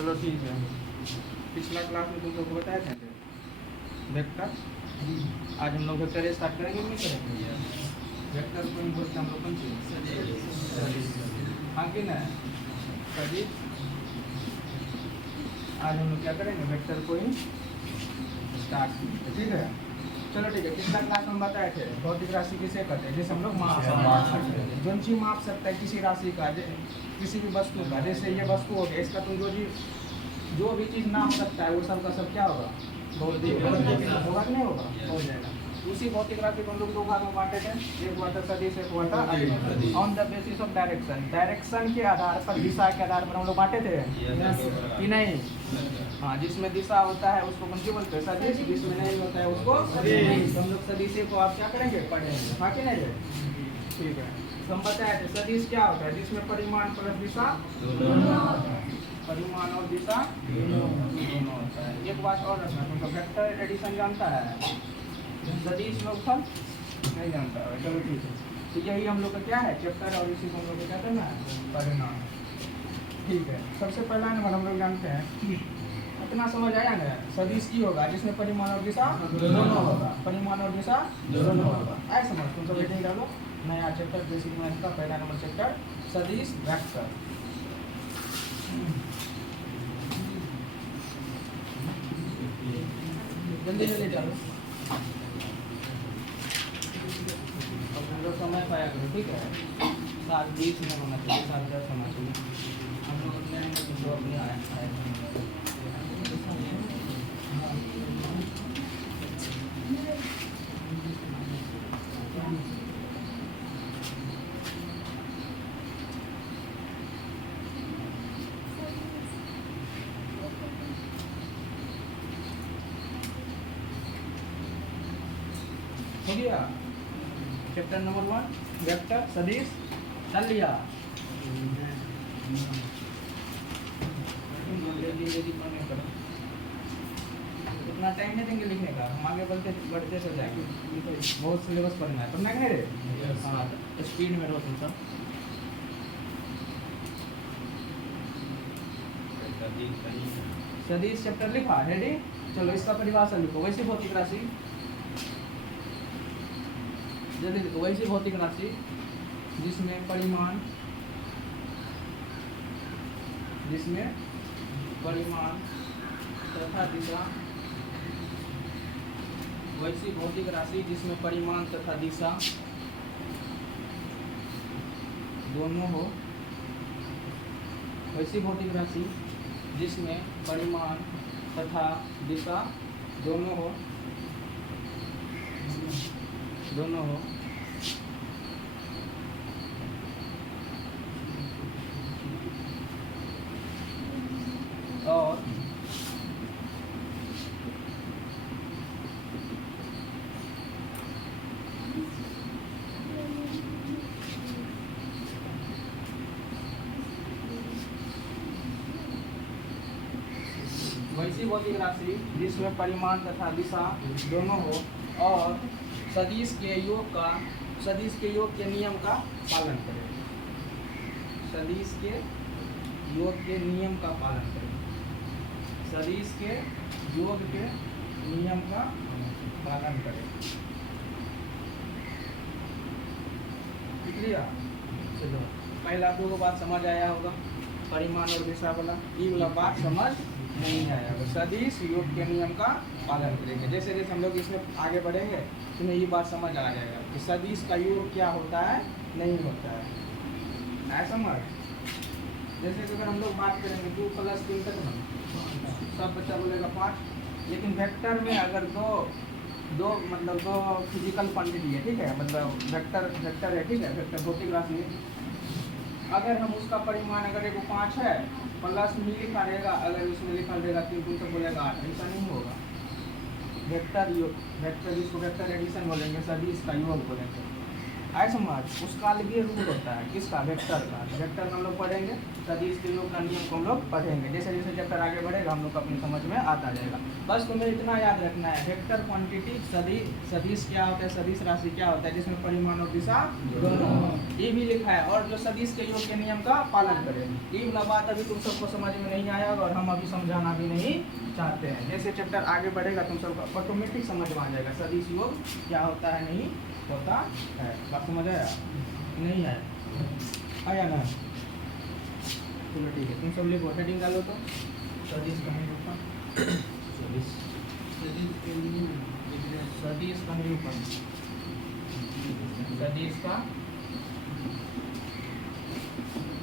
चलो ठीक है। पिछला क्लास में तुम लोग को बताया था वेक्टर। आज हम लोग वेक्टर स्टार्ट करेंगे नहीं करेंगे? वेक्टर को नहीं बोलते हम लोग कौन चीज? हाँ कि ना सदिश। आज हम लोग क्या करेंगे? वेक्टर को ही स्टार्ट। ठीक है चलो ठीक है। पिछला क्लास में बताए थे भौतिक राशि किसे कहते हैं, जैसे हम लोग माप सकते हैं। जो चीज माप सकता है किसी राशि का, किसी भी वस्तु का, जैसे ये वस्तु हो गया, इसका तुम जो भी चीज़ नाप सकता है वो सब का सब क्या होगा? भौतिक होगा कि नहीं होगा? हो जाएगा। उसी भौतिक राशि को हम लोग दो भाग में बांटे थे, एक हुआ था सदिश, एक हुआ था अदिश। On the basis of direction, direction के आधार पर, दिशा के आधार पर हम लोग बांटे थे कि नहीं? हाँ, जिसमें दिशा होता है उसको कौन सी बोलते हैं? सदिश। जिसमें नहीं होता है उसको अदिश। हम लोग सदिश को आप क्या करेंगे? पढ़ेंगे। हाँ कि नहीं? ठीक है। तो हम बताए थे सदिश क्या होता है? जिसमें परिमाण प्लस दिशा परिमाण और दिशा दोनों होता है। एक बात और रखना, तुमको वेक्टर एडिशन जानता है? सदिश लोगफल नहीं जानता है। चलो ठीक है। तो यही हम लोग का क्या है? चैप्टर, और इसी को हम लोग को क्या करना है? परिणाम। ठीक है। सबसे पहला नंबर हम लोग जानते हैं, इतना समझ आया ना? सदिश की होगा जिसमें परिमाण और दिशा दोनों होगा। परिमाण और दिशा दोनों होगा। ऐसा समझ तुम सब लिख डालो। नया चैप्टर बेसिक मैथ का पहला नंबर चैप्टर सदिश वेक्टर। जल्दी जल्दी डालो, अब हम लोग समय पाया करो। ठीक है, 7:20 में होना चाहिए, 7:10 होना चाहिए। हम लोग अपने जो अपने आए हो गया। चैप्टर नंबर 1 वेक्टर सदिश चल लिया। इतना टाइम नहीं देंगे लिखने का, हम आगे बढ़ते चल जाएंगे। बहुत सिलेबस पढ़ना है, पढ़ना है कि नहीं रे? हाँ, स्पीड में रहो तुम सब। सदिश चैप्टर लिखा रेडी? चलो इसका परिभाषा लिखो। वैसी भौतिक राशि, जल्दी लिखो। वैसी भौतिक राशि जिसमें परिमाण तथा दिशा, वैसी भौतिक राशि जिसमें परिमाण तथा दिशा दोनों हो। वैसी भौतिक राशि जिसमें परिमाण तथा दिशा दोनों हो और वैसी भौतिक राशि जिसमें परिमाण तथा दिशा दोनों हो और सदिश के योग के नियम का पालन करें। सदिश के योग के नियम का पालन करें। सदिश के योग के नियम का पालन करें। क्लियर? चलो, पहला दो बात समझ आया होगा, परिमाण और दिशा वाला। ये वाला बात समझ नहीं आया होगा। सदिश योग के नियम का पालन करेंगे। जैसे जैसे हम लोग इसमें आगे बढ़ेंगे तुम्हें ये बात समझ आ जाएगा कि सदिश का योग क्या होता है, नहीं होता है। ऐसा समझ। जैसे कि अगर हम लोग बात करेंगे 2 + 3 तक ना, सब बच्चा बोलेगा 5। लेकिन वेक्टर में अगर दो फिजिकल क्वांटिटी है, ठीक है, मतलब वेक्टर है, ठीक है, वेक्टर भौतिक राशि। अगर हम उसका परिमाण अगर एगो 5 है, प्लस में लिखा रहेगा, अगर उसमें लिखा रहेगा 3, तुम सब बोलेगा 8। ऐसा नहीं होगा। वेक्टर इसको वेक्टर एडिशन बोलेंगे, सदिश का योग बोलेंगे। आए समझ। उसका अलग ही रूल होता है, किसका, वेक्टर का। वेक्टर का हम लोग पढ़ेंगे, सदिश के योग का नियम को हम लोग पढ़ेंगे। जैसे जैसे चैप्टर आगे बढ़ेगा हम लोग को अपनी समझ में आता जाएगा। बस तुम्हें इतना याद रखना है, वेक्टर क्वांटिटी सदिश क्या होता है, सदिश राशि क्या होता है जिसमें परिमाण और दिशा दोनों, ये भी लिखा है। और जो सदिश के योग के नियम का पालन करें, ये वाला बात अभी तुम सबको समझ में नहीं आया और हम अभी समझाना भी नहीं चाहते हैं। जैसे चैप्टर आगे बढ़ेगा तुम सबको ऑटोमेटिक समझ में आ जाएगा सदिश योग क्या होता है, नहीं होता है। बात समझ आया, नहीं आया ना? चलो ठीक है, तुम सब लिखो, हेडिंग डालो तो सदिश का निरूपण, सदिश का निरूपण, सदिश का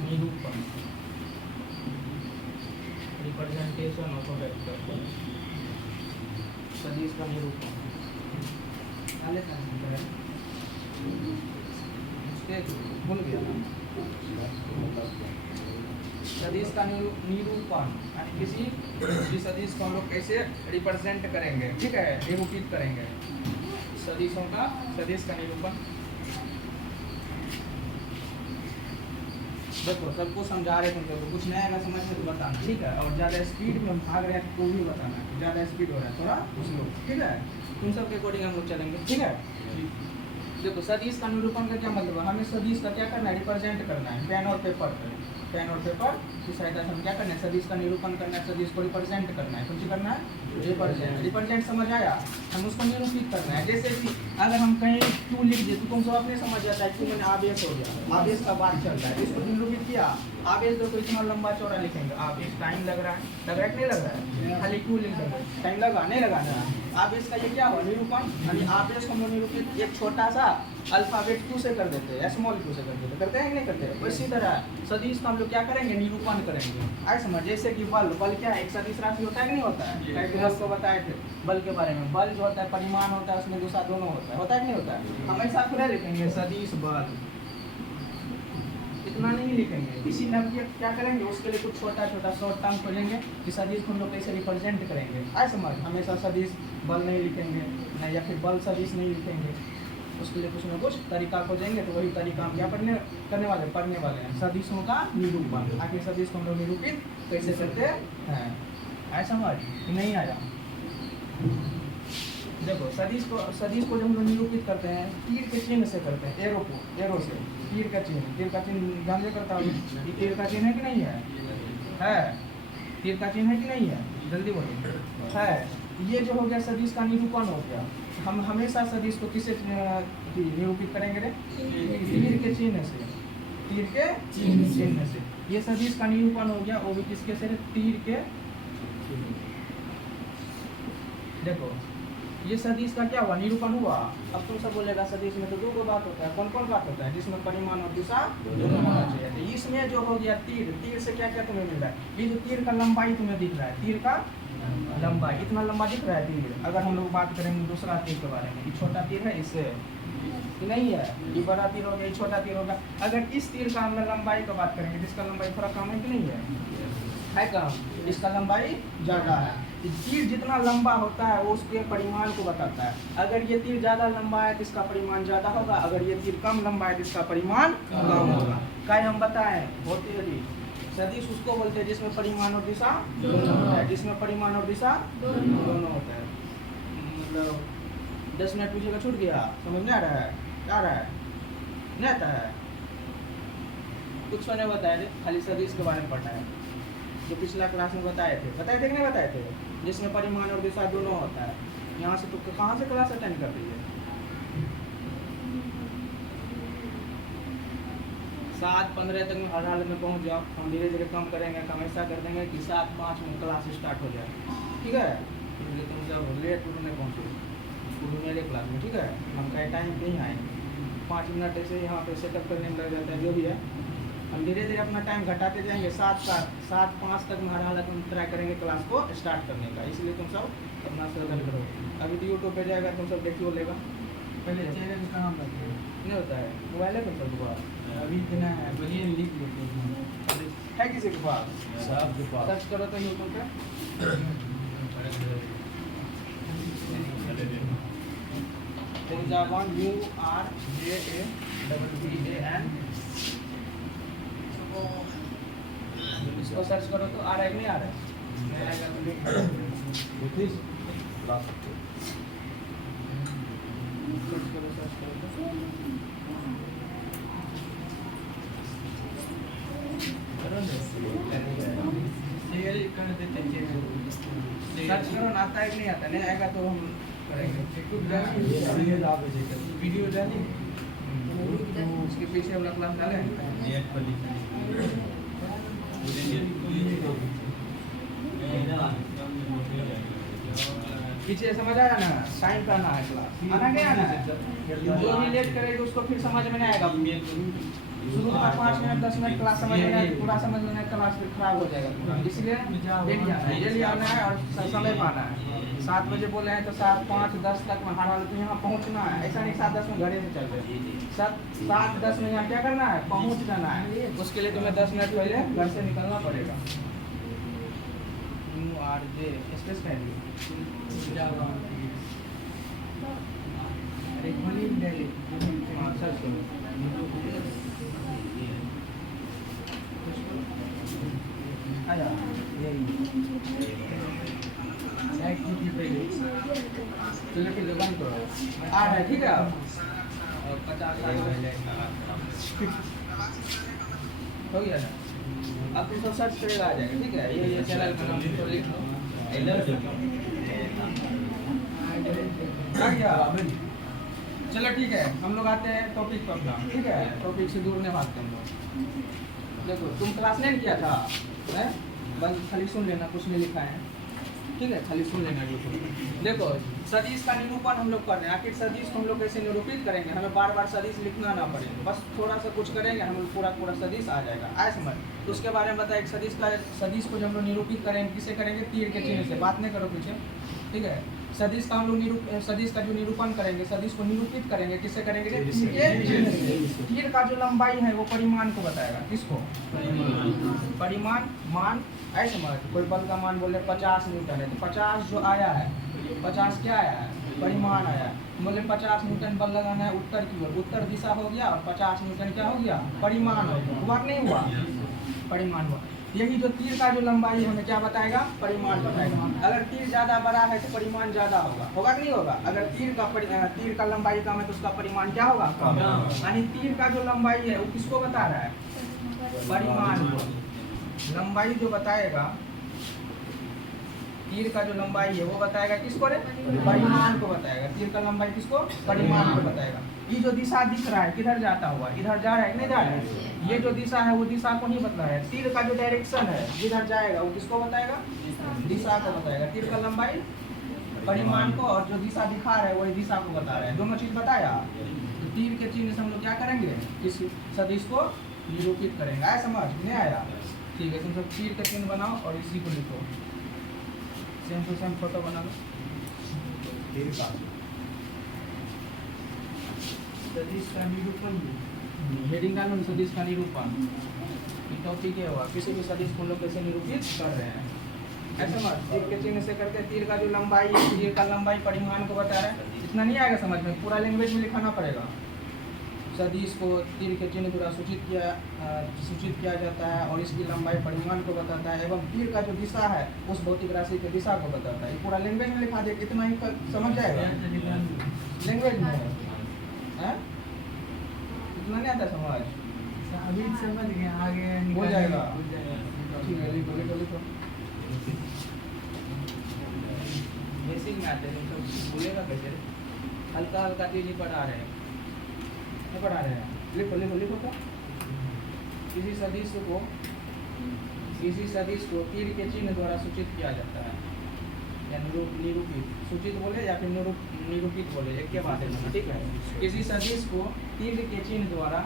निरूपण, रिप्रेजेंटेशन ऑफ अ वेक्टर, सदिश का निरूपण। भूल गया सदिश का निरूपण, यानी किसी भी सदिश को हम लोग कैसे रिप्रेजेंट करेंगे, ठीक है, निरूपित करेंगे सदिशों का, सदिश का निरूपण। देखो सबको समझा रहे थे, कुछ नया अगर समझ में तो बताना, ठीक है। और ज़्यादा स्पीड में हम भाग रहे हैं तो भी बताना, ज़्यादा स्पीड हो रहा है थोड़ा उसमें, ठीक है। तुम सब के अकॉर्डिंग हम लोग चलेंगे, ठीक है। देखो सदिश का निरूपण का क्या मतलब है, हमें सदिश का क्या करना है, रिप्रेजेंट करना है पेन और पेपर पर। पेन और पेपर की सहायता से हम क्या करना है, सदिश का निरूपण करना है, सदिश को रिप्रेजेंट करना है। कुछ करना है, रिप्रेजेंट। रिप्रेजेंट समझ आया, हम उसको निरूपित करना है। जैसे कि अगर हम कहीं क्यों लिख दिए तो तुम सब अपने समझ जाता है क्यों मैंने आवेश हो गया, आवेश का बात चल रहा है, इसको निरूपित किया। आवेश देखो इतना लंबा चौड़ा लिखेंगे, आवेश टाइम लग रहा है कि नहीं लग रहा है, खाली क्यों लिख देंगे, टाइम लगा नहीं लगाना। आवेश का ये क्या हुआ, निरूपण, यानी आवेश को हम लोग निरूपित एक छोटा सा अल्फाबेट क्यू से कर देते हैं, स्मॉल क्यू से कर देते हैं, करते हैं कि नहीं करते। इसी तरह सदिश का हम लोग क्या करेंगे, निरूपण करेंगे। आए समझ। जैसे कि बल, बल क्या है, एक सदिश राशि होता है कि नहीं होता है, बल को बताए थे बल के बारे में। बल जो होता है परिमाण होता है, उसमें दिशा दोनों होता है कि नहीं होता है। हमेशा खुले लिखेंगे सदिश बल, इतना नहीं लिखेंगे। इसी नाम के क्या करेंगे, उसके लिए कुछ छोटा छोटा शॉर्ट टर्म खोलेंगे कि सदिश को हम लोग कैसे रिप्रेजेंट करेंगे। आए समझ। हमेशा सदिश बल नहीं लिखेंगे नहीं, या फिर बल सदिश नहीं लिखेंगे, उसके लिए कुछ ना कुछ तरीका खोजेंगे। तो वही तरीका हम क्या करने वाले हैं, सदिशों का निरूपण। आखिर सदिश को हम लोग निरूपित कैसे करते हैं, ऐसा समझ नहीं आया। देखो सदिश को जब हम लोग निरूपित करते हैं तीर के चिन्ह से करते हैं, एरो से। तीर का चिन्ह ध्यान करता हूँ, ये तीर का चिन्ह है कि नहीं है, तीर का चिन्ह है कि नहीं है, जल्दी बोलो, है। ये जो हो गया सदिश का निरूपण हो गया। हम हमेशा सदिश को किससे निरूपित करेंगे रे, तीर के चिन्ह से, तीर के चिन्ह से। ये सदिश का निरूपण हो गया, वो भी किसके से, तीर के। देखो ये सदिश का क्या हुआ, निरूपण हुआ। अब तुम सब बोलेगा सदिश में तो दो बात होता है, कौन कौन बात होता है, जिसमें परिमाण और दिशा दोनों होना चाहिए। तो इसमें जो हो गया तीर, तीर से क्या क्या तुम्हें मिल रहा है, ये जो तीर का लंबाई तुम्हें दिख रहा है, तीर का लंबाई इतना लंबा दिख रहा है तीर। अगर हम लोग बात करेंगे दूसरा तीर के बारे में, ये छोटा तीर है, इससे नहीं है, ये बड़ा तीर हो गया, ये छोटा तीर होगा। अगर इस तीर का हम लंबाई की बात करेंगे, जिसका लंबाई थोड़ा कम है कि नहीं है कम, इसका लंबाई ज़्यादा है। तीर जितना लंबा होता है वो उसके परिमाण को बताता है। अगर ये तीर ज़्यादा लंबा है तो इसका परिमाण ज़्यादा होगा, अगर ये तीर कम लंबा है तो इसका परिमाण कम होगा। क्या हम बताएं, होती है सदिश उसको बोलते हैं जिसमें परिमाण और दिशा दोनों होता है, जिसमें परिमाण और दिशा दोनों होता है। मतलब 10 मिनट पीछे का छूट गया, समझ में आ रहा है, क्या रहा है, नहीं आता है, कुछ नहीं बताया थे, खाली सदिश के बारे में पढ़ा है जो पिछला क्लास में बताए थे कि नहीं बताए थे, जिसमें परिमाण और दिशा दोनों होता है। यहाँ से तो कहाँ से क्लास अटेंड कर रही है, 7:15 तक में हर हाल में पहुँच जाओ। हम धीरे धीरे कम करेंगे, हम ऐसा कर देंगे कि 7:05 में क्लास स्टार्ट हो जाए, ठीक है। तुम जब लेट नहीं पहुँचो शुरू मेरे क्लास में, ठीक है। हम कहीं टाइम नहीं आएंगे, 5 मिनट ऐसे यहाँ पे सेटअप करने में लग जाता है, जो भी है। हम धीरे धीरे अपना टाइम घटाते जाएंगे, 7:05 तक में हर हालत में ट्राई करेंगे क्लास को स्टार्ट करने का। इसलिए तुम सब अपना स्ट्रगल करो। अभी तो यूट्यूब पे जाएगा, तुम सब देखिए लेगा, पहले चैनल का काम नहीं होता है, मोबाइल है तुम सब के पास, अभी इतना है, बोलिए लिख लेते है किसी के पास, सबके पास सर्च करो तो यूट्यूब पे URJA WBAN, इसको सर्च करो तो आ रहा है कि नहीं आ रहा है? नहीं आएगा तो लिख सर्च करो तो सर्च करो ना, आता है कि नहीं आता? नहीं आएगा तो हम करेंगे वीडियो डालेंगे, उसके पीछे वाला क्लास डालें। पीछे समझ आया ना, साइन करना है क्लास, आना नहीं आना है? जो भी लेट करेगा उसको फिर समझ में नहीं आएगा। शुरू का 5 मिनट 10 मिनट क्लास समझ में नहीं, पूरा समझ में नहीं, क्लास फिर खराब हो जाएगा पूरा। इसलिए लेट जाना है, जल्दी आना है और समय पर आना है। 7 बजे बोले हैं तो 7, 5, 10 तक में हर हाल तो यहाँ पहुँचना है। ऐसा नहीं 7, 10 में घरे से चल रहे 7, 10 में यहाँ क्या करना है? पहुँच जाना है। उसके लिए तुम्हें 10 मिनट पहले घर से निकलना पड़ेगा। URJ स्पेस कहेंगे चलो ठीक है, बंद करो। आ रहा है, ठीक है। 50 हो गया ना? अब तुम सब सर्च करेगा आ जाएगा, ठीक है। ये चैनल का नाम तो लिख लो। आ गया। चलो ठीक है, हम लोग आते हैं टॉपिक पर अपना, ठीक है। टॉपिक से दूर नहीं भागते हम लोग। देखो तुम क्लास नहीं किया था, हैं? बस खाली सुन लेना, कुछ नहीं लिखा है, ठीक है। खाली सुन लेना। देखो सदिश का निरूपण हम लोग कर रहे हैं। आखिर सदिश को हम लोग कैसे निरूपित करेंगे? हमें बार बार सदिश लिखना ना पड़े, बस थोड़ा सा कुछ करेंगे, हम लोग पूरा सदिश आ जाएगा। आए समझ? तो उसके बारे में बताएं। सदिश को जब हम लोग निरूपित करेंगे, किसे करेंगे? तीर के चिन्ह से। बात नहीं करो पीछे, ठीक है। सदिश का हम लोग सदिश का जो निरूपण करेंगे, सदिश को निरूपित करेंगे, किससे करेंगे? तीर के चिन्ह से। तीर का जो लंबाई है वो परिमाण को बताएगा। किसको? परिमाण, मान। ऐसे समझ, कोई बल का मान बोले 50 न्यूटन है, तो 50 जो आया है, 50 क्या आया है? परिमाण आया है। बोले 50 न्यूटन बल लगाना है उत्तर की ओर, उत्तर दिशा हो गया, और 50 न्यूटन क्या हो गया? परिमाण हो गया। हुआ नहीं हुआ? परिमाण हुआ। यही जो तीर का जो लंबाई हमें क्या बताएगा? परिमाण बताएगा। अगर तीर ज़्यादा बड़ा है तो परिमाण ज़्यादा होगा, होगा कि नहीं होगा? अगर तीर का लंबाई कम है तो उसका परिमाण क्या होगा? कम। यानी तीर का जो लंबाई है वो किसको बता रहा है? परिमाण को। लंबाई जो बताएगा, तीर का जो लंबाई है वो बताएगा किसको? रे परिमाण को बताएगा। तीर का लंबाई किसको? परिमाण को बताएगा। ये जो दिशा दिख रहा है किधर जाता हुआ? इधर जा रहा है कि नहीं जा रहा है? ये जो दिशा है वो दिशा को नहीं बता रहा है। तीर का जो डायरेक्शन है जिधर जाएगा वो किसको बताएगा? दिशा को बताएगा। तीर का लंबाई परिमाण को, और जो दिशा दिखा रहा है वही दिशा को बता रहा है। दोनों चीज बताया। तो तीर के चिन्ह से हम लोग क्या करेंगे? किसी सदिश को निरूपित करेंगे। आया समझ? नहीं आया? ठीक है, तुम सब तीर के चिन्ह बनाओ और इसी को लिखो। सेम टू सेम फोटो बना लो तीर का। सदिश का निरूपण, हेडिंग डालो ना, सदिश का निरूपण। टॉपिक है हुआ, किसी भी सदिश को लोग कैसे निरूपित कर रहे हैं। ऐसा मत, तीर के चिन्ह से करके तीर का जो लंबाई है, तीर का लंबाई परिमाण को बता रहा है। इतना नहीं आएगा समझ में, पूरा लैंग्वेज में लिखाना पड़ेगा। सदिश को तीर के चिन्ह द्वारा सूचित किया जाता है और इसकी लंबाई परिमाण को बताता है, एवं तीर का जो दिशा है उस भौतिक राशि की दिशा को बताता है। ये पूरा लैंग्वेज में लिखा दे, इतना ही समझ जाएगा लैंग्वेज में है? इतना नहीं आता समझ? अभी समझ गए, आगे हो जाएगा। ठीक है, लिखो लिखो लिखो। बेसिक में आते हैं तो बोलेगा कैसे? हल्का हल्का चीज ही पढ़ा रहे हैं, नहीं पढ़ा रहे हैं। लिखो लिखो लिखो। तो किसी सदिश को तीर के चिन्ह द्वारा सूचित किया जाता है, या निरूपित। सूचित बोले या फिर निरूपित बोले, एक के बात है, ठीक है। किसी सदिश को तीर के चिन्ह द्वारा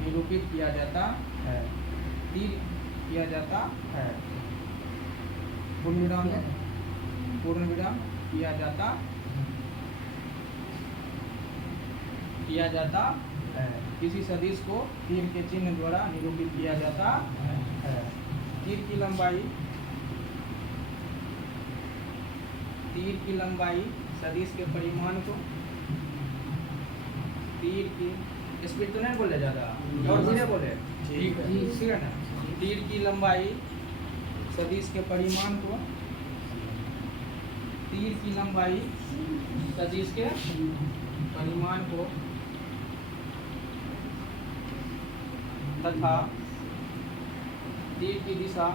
निरूपित किया जाता है, तीर किया जाता है, पूर्ण विराम किया जाता है। किसी सदिश को तीर के चिन्ह द्वारा निरूपित किया जाता है। तीर की लंबाई तीर की लंबाई सदिश के परिमाण को, तीर की स्पीड तो नहीं बोले ज़्यादा और धीरे बोले, ठीक है। ठीक है ना। तीर की लंबाई सदिश के परिमाण को, तीर की लंबाई सदिश के परिमाण को तथा तीर की दिशा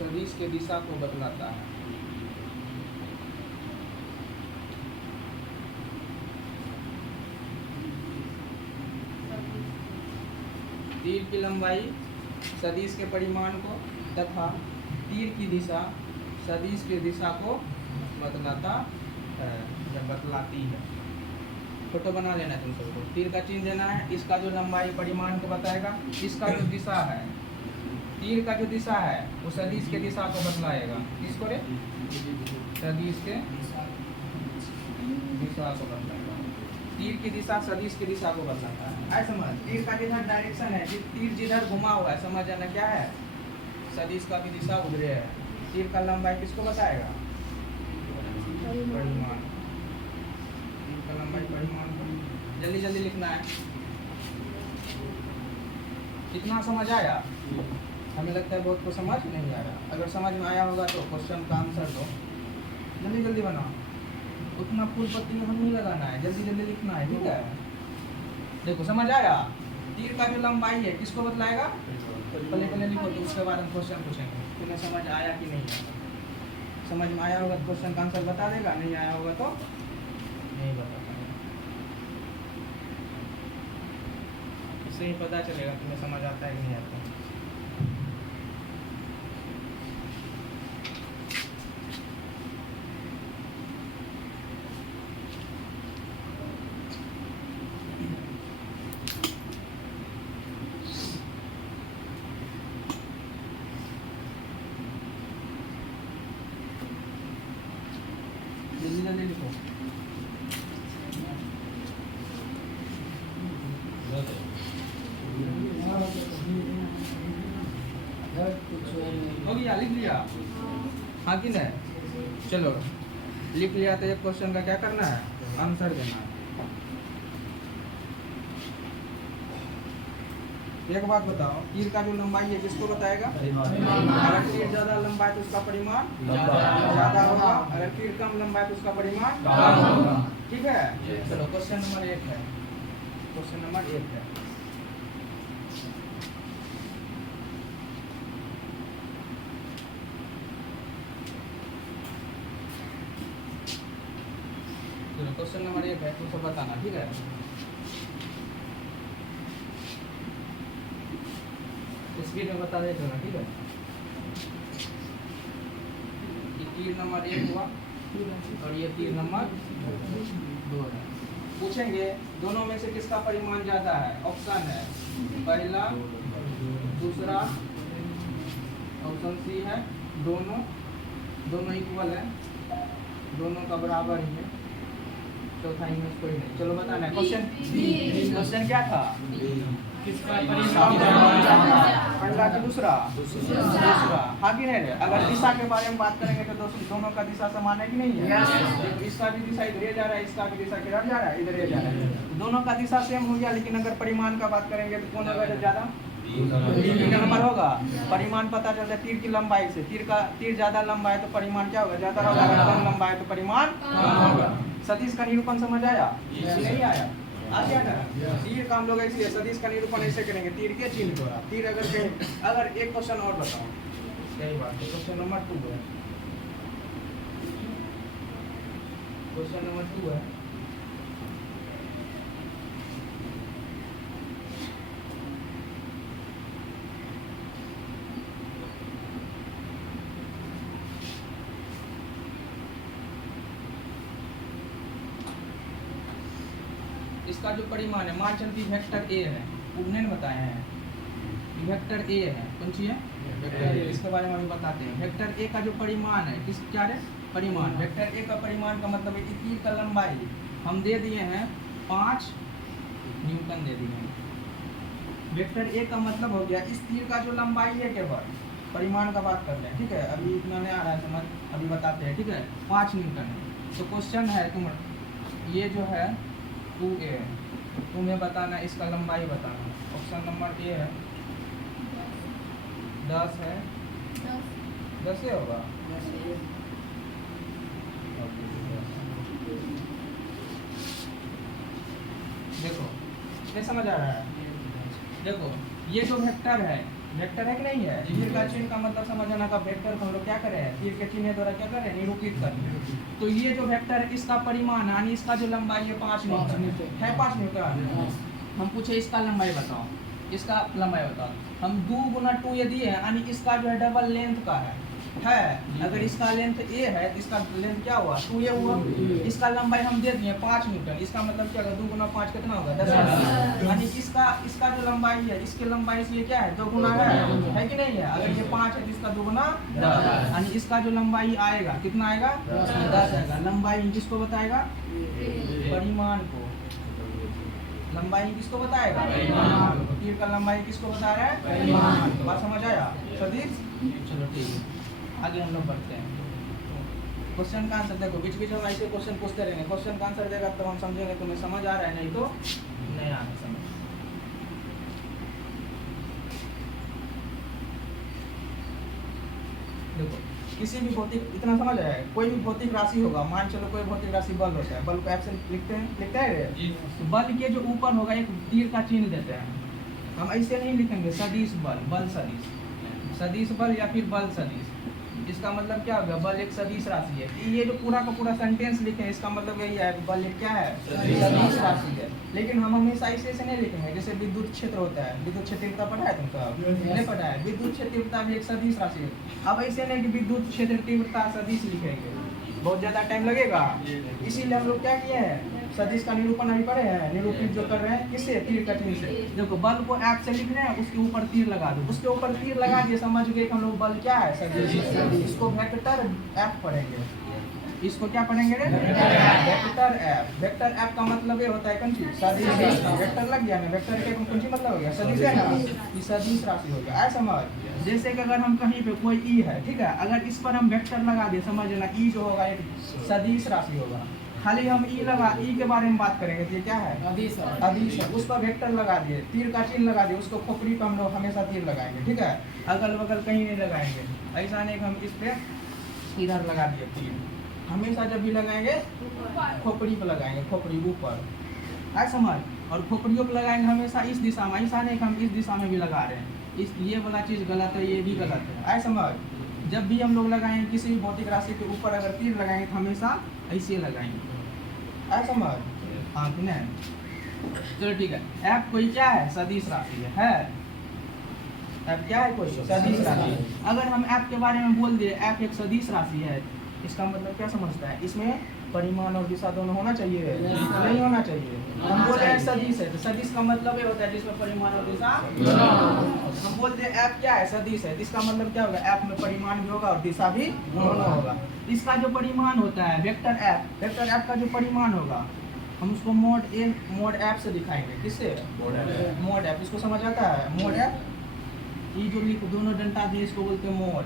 सदिश के दिशा को बतलाता है। तीर की लंबाई सदिश के परिमाण को तथा तीर की दिशा सदिश की दिशा को बतलाता है या बतलाती है। फोटो बना लेना है तुम सबको। तीर का चिन्ह देना है, इसका जो लंबाई परिमाण को बताएगा, इसका जो दिशा है, तीर का जो दिशा है वो सदिश के दिशा को बतलाएगा। किसको रे? सदिश के दिशा को बतलाएगा। तीर की दिशा सदिश की दिशा को बतलाता है। ऐ समझ, तीर का जिधर डायरेक्शन है, तीर जिधर घुमा हुआ है, समझ जाना क्या है, सदिश का भी दिशा उधरे है। तीर का लंबाई किसको बताएगा? परिमाण। तीर का लंबाई परिमाण को जल्दी जल्दी लिखना है। कितना समझ आया? हमें लगता है बहुत को समझ नहीं आ रहा। अगर समझ में आया होगा तो क्वेश्चन का आंसर दो, जल्दी जल्दी बनाओ। उतना फूल पत्ती में हम नहीं लगाना है, जल्दी जल्दी लिखना है, ठीक है। देखो समझ आया? तीर का जो लंबाई है किसको बतलाएगा? पहले पहले लिखो तो उसके बाद हम क्वेश्चन पूछेंगे। तुम्हें समझ आया कि नहीं आया? समझ में आया होगा तो क्वेश्चन का आंसर बता देगा, नहीं आया होगा तो नहीं बता पाएगा। इससे ही पता चलेगा तुम्हें समझ आता है कि नहीं आता। जल्दी जल्दी लिखो। हो गया? लिख लिया? हाँ कि नहीं? चलो लिख लिया तो एक क्वेश्चन का क्या करना है? आंसर देना है। एक बात बताओ, तीर का जो लंबाई है किसको बताएगा? अगर तीर ज्यादा लंबा है तो उसका परिमाण ज्यादा होगा, अगर तीर कम लंबा है तो उसका परिमाण कम होगा। ठीक है। चलो क्वेश्चन नंबर 1 है। क्वेश्चन नंबर 1 है, चलो क्वेश्चन नंबर 1 है, तुम सब बताना, ठीक है। स्पीड में बता देते हो ना, ठीक है। ये तीर नंबर 1 हुआ और ये तीर नंबर 2 है। पूछेंगे दोनों में से किसका परिमाण ज्यादा है? ऑप्शन है पहला, दूसरा, ऑप्शन सी है दोनों इक्वल है, दोनों का बराबर ही है, चौथा इनमें कोई नहीं। चलो बताना है क्वेश्चन क्या था? किसका परिमाण पहला कि दूसरा? हाँ कि नहीं? अगर दिशा के बारे में बात करेंगे तो दोनों का दिशा समान है कि नहीं है? इसका भी दिशा इधर जा रहा है, इसका भी दिशा किधर जा रहा है? इधर जा रहा है। दोनों का दिशा सेम हो गया, लेकिन अगर परिमाण का बात करेंगे तो कौन होगा ज्यादा? तीर का नंबर होगा। परिमाण पता चलता है तीर की लंबाई से। तीर ज्यादा लंबा है तो परिमाण क्या होगा? ज्यादा होगा। अगर कम लंबा है तो परिमाण कम होगा। सदिश का निरूपण समझ आया? नहीं आया? आ गया ना? तीर का हम लोग ऐसे सदिश का निरूपण ऐसे करेंगे, तीर के चिन्ह द्वारा। तीर अगर एक क्वेश्चन और बताओ, सही बात है। क्वेश्चन नंबर 2 है, क्वेश्चन नंबर 2 है। इसका जो परिमाण है, मान चलती वेक्टर ए है, उन्होंने बताए हैं वेक्टर ए है। कौन सी है? Vector A. इसके बारे में हम बताते हैं। वेक्टर ए का जो परिमाण है, किस क्या है? परिमाण। वेक्टर ए का परिमाण का मतलब है कि तीर का लंबाई हम दे दिए हैं 5 न्यूटन दे दिए हैं। वेक्टर ए का मतलब हो गया इस तीर का जो लंबाई है केवल परिमाण का बात कर रहे हैं, ठीक है। अभी इतना नहीं आ रहा है समझ, अभी बताते हैं, ठीक है। 5 न्यूटन है। तो क्वेश्चन है तुम ये जो है 2a, तुम्हें बताना इसका लंबाई बताना। ऑप्शन नंबर ए है 10 है, 10 ही होगा। देखो ये समझ आ रहा है। देखो ये जो वेक्टर है कि नहीं है, तीर का चिन्ह का मतलब समझ आना का वेक्टर को हम लोग क्या करें, तीर के चिन्ह द्वारा क्या करें, निरूपित करें। तो ये जो वेक्टर है इसका परिमाण यानी इसका जो लंबाई है 5 मीटर है, 5 मीटर। हम पूछे इसका लंबाई बताओ, इसका लंबाई बताओ। हम 2 गुना 2 ये दिए यानी इसका जो है डबल लेंथ का है। अगर इसका लेंथ a है तो इसका लेंथ क्या हुआ, 2a हुआ। इसका लंबाई हम दे दिए 5 मीटर। इसका मतलब क्या होगा, 2 गुना 5 कितना होगा, 10। यानी इसका जो लंबाई है इसके लंबाई से ये क्या है, 2 गुना है कि नहीं है। अगर ये 5 है तो इसका 2 गुना 10, यानी इसका जो लंबाई आएगा कितना आएगा, 10 आएगा। लंबाई किसको बताएगा, परिमाण को। लंबाई किसको बताएगा, परिमाण। तीर का लंबाई किसको बता रहा है, परिमाण। तो बात समझ आया सतीश। चलो ठीक है, आगे हम लोग बढ़ते हैं। क्वेश्चन का आंसर देखो, बीच बीच में ऐसे क्वेश्चन पूछते रहेंगे। क्वेश्चन का आंसर देगा तब हम समझेंगे तुम्हें समझ आ रहा है, नहीं तो नहीं आ रहा समझ। देखो किसी भी भौतिक, इतना समझ आया है, कोई भी भौतिक राशि होगा, मान चलो कोई भौतिक राशि बल होता है, बल को एफ से लिखते हैं तो बल के जो ऊपर होगा एक तीर का चिन्ह देते हैं। हम ऐसे नहीं लिखेंगे सदिश बल, बल सदिश, सदिश बल या फिर बल सदिश। इसका मतलब क्या होगा, बल एक सदिश राशि है। ये जो पूरा का पूरा सेंटेंस लिखे हैं इसका मतलब यही है, बल एक क्या है, सदिश राशि है। लेकिन हम हमेशा ऐसे नहीं लिखेंगे। जैसे विद्युत क्षेत्र होता है, विद्युत क्षेत्रता पढ़ा है तुमको, नहीं पढ़ा है। विद्युत क्षेत्रता भी एक सदिश राशि है। अब ऐसे नहीं कि विद्युत क्षेत्र तीव्रता सदिश लिखेंगे, बहुत ज़्यादा टाइम लगेगा। इसीलिए हम लोग क्या किए हैं, सदिश का निरूपण अभी पढ़े हैं, निरूपित जो कर रहे हैं किससे, तीर का चिन्ह से। देखो बल को एफ से लिख रहे हैं, उसके ऊपर तीर लगा दो, उसके ऊपर तीर लगा दिए, समझ गए कि हम लोग बल क्या है, सदिश। इसको वेक्टर एफ पढ़ेंगे, इसको क्या पढ़ेंगे, वेक्टर एफ। वेक्टर एफ का मतलब ये होता है कौन सी, सदिश। वेक्टर लग गया ना, वेक्टर के कौन सी मतलब हो गया, सदिश है ना, ये सदिश राशि हो गया। ऐसा समझ। जैसे कि अगर हम कहीं पे कोई ई है, ठीक है, अगर इस पर हम वेक्टर लगा दे, समझ लेना ई जो होगा एक सदिश राशि होगा। खाली हम ई के बारे में बात करेंगे तो ये क्या है, अदिश है। उस पर वेक्टर लगा दिए, तीर का चिन्ह लगा दिए, उसको खोपड़ी पर हम लोग हमेशा तीर लगाएंगे, ठीक है। अगल बगल कहीं नहीं लगाएंगे। ऐसा नहीं कि हम इस पे इधर लगा दिए तीर, हमेशा जब भी लगाएंगे खोपड़ी पर लगाएंगे, खोपड़ी ऊपर, ऐसा समझ। और खोपड़ियों पर लगाएंगे हमेशा इस दिशा में, ऐसा नहीं कि हम इस दिशा में भी लगा रहे हैं। इस ये वाला चीज़ गलत है, ये भी गलत है, ऐसा समझ। जब भी हम लोग लगाएंगे किसी भी भौतिक राशि के ऊपर अगर तीर लगाएंगे तो हमेशा ऐसे लगाएंगे, ऐसा समझ। हाँ कि नहीं, चलो ठीक है। एफ कोई क्या है, सदिश राशि है। एफ क्या है, कोई सदिश राशि। अगर हम एफ के बारे में बोल दिए एफ एक सदिश राशि है, इसका मतलब क्या समझता है, इसमें परिमाण और दिशा दोनों होना चाहिए, नहीं होना चाहिए। हम बोल रहे हैं सदिश है, तो सदिश का मतलब ये होता है जिसमें परिमाण और दिशा। हम बोलते हैं एफ क्या है, सदिश है, इसका मतलब क्या होगा, एफ में परिमाण भी होगा और दिशा भी दोनों होगा। इसका जो परिमाण होता है वेक्टर एफ का जो परिमाण होगा हम उसको मोड एफ से दिखाएंगे। किससे, मोड एफ। इसको समझ आता है, मोड एफ। ये जो लिख दोनों डंडा दिए इसको बोलते हैं मोड।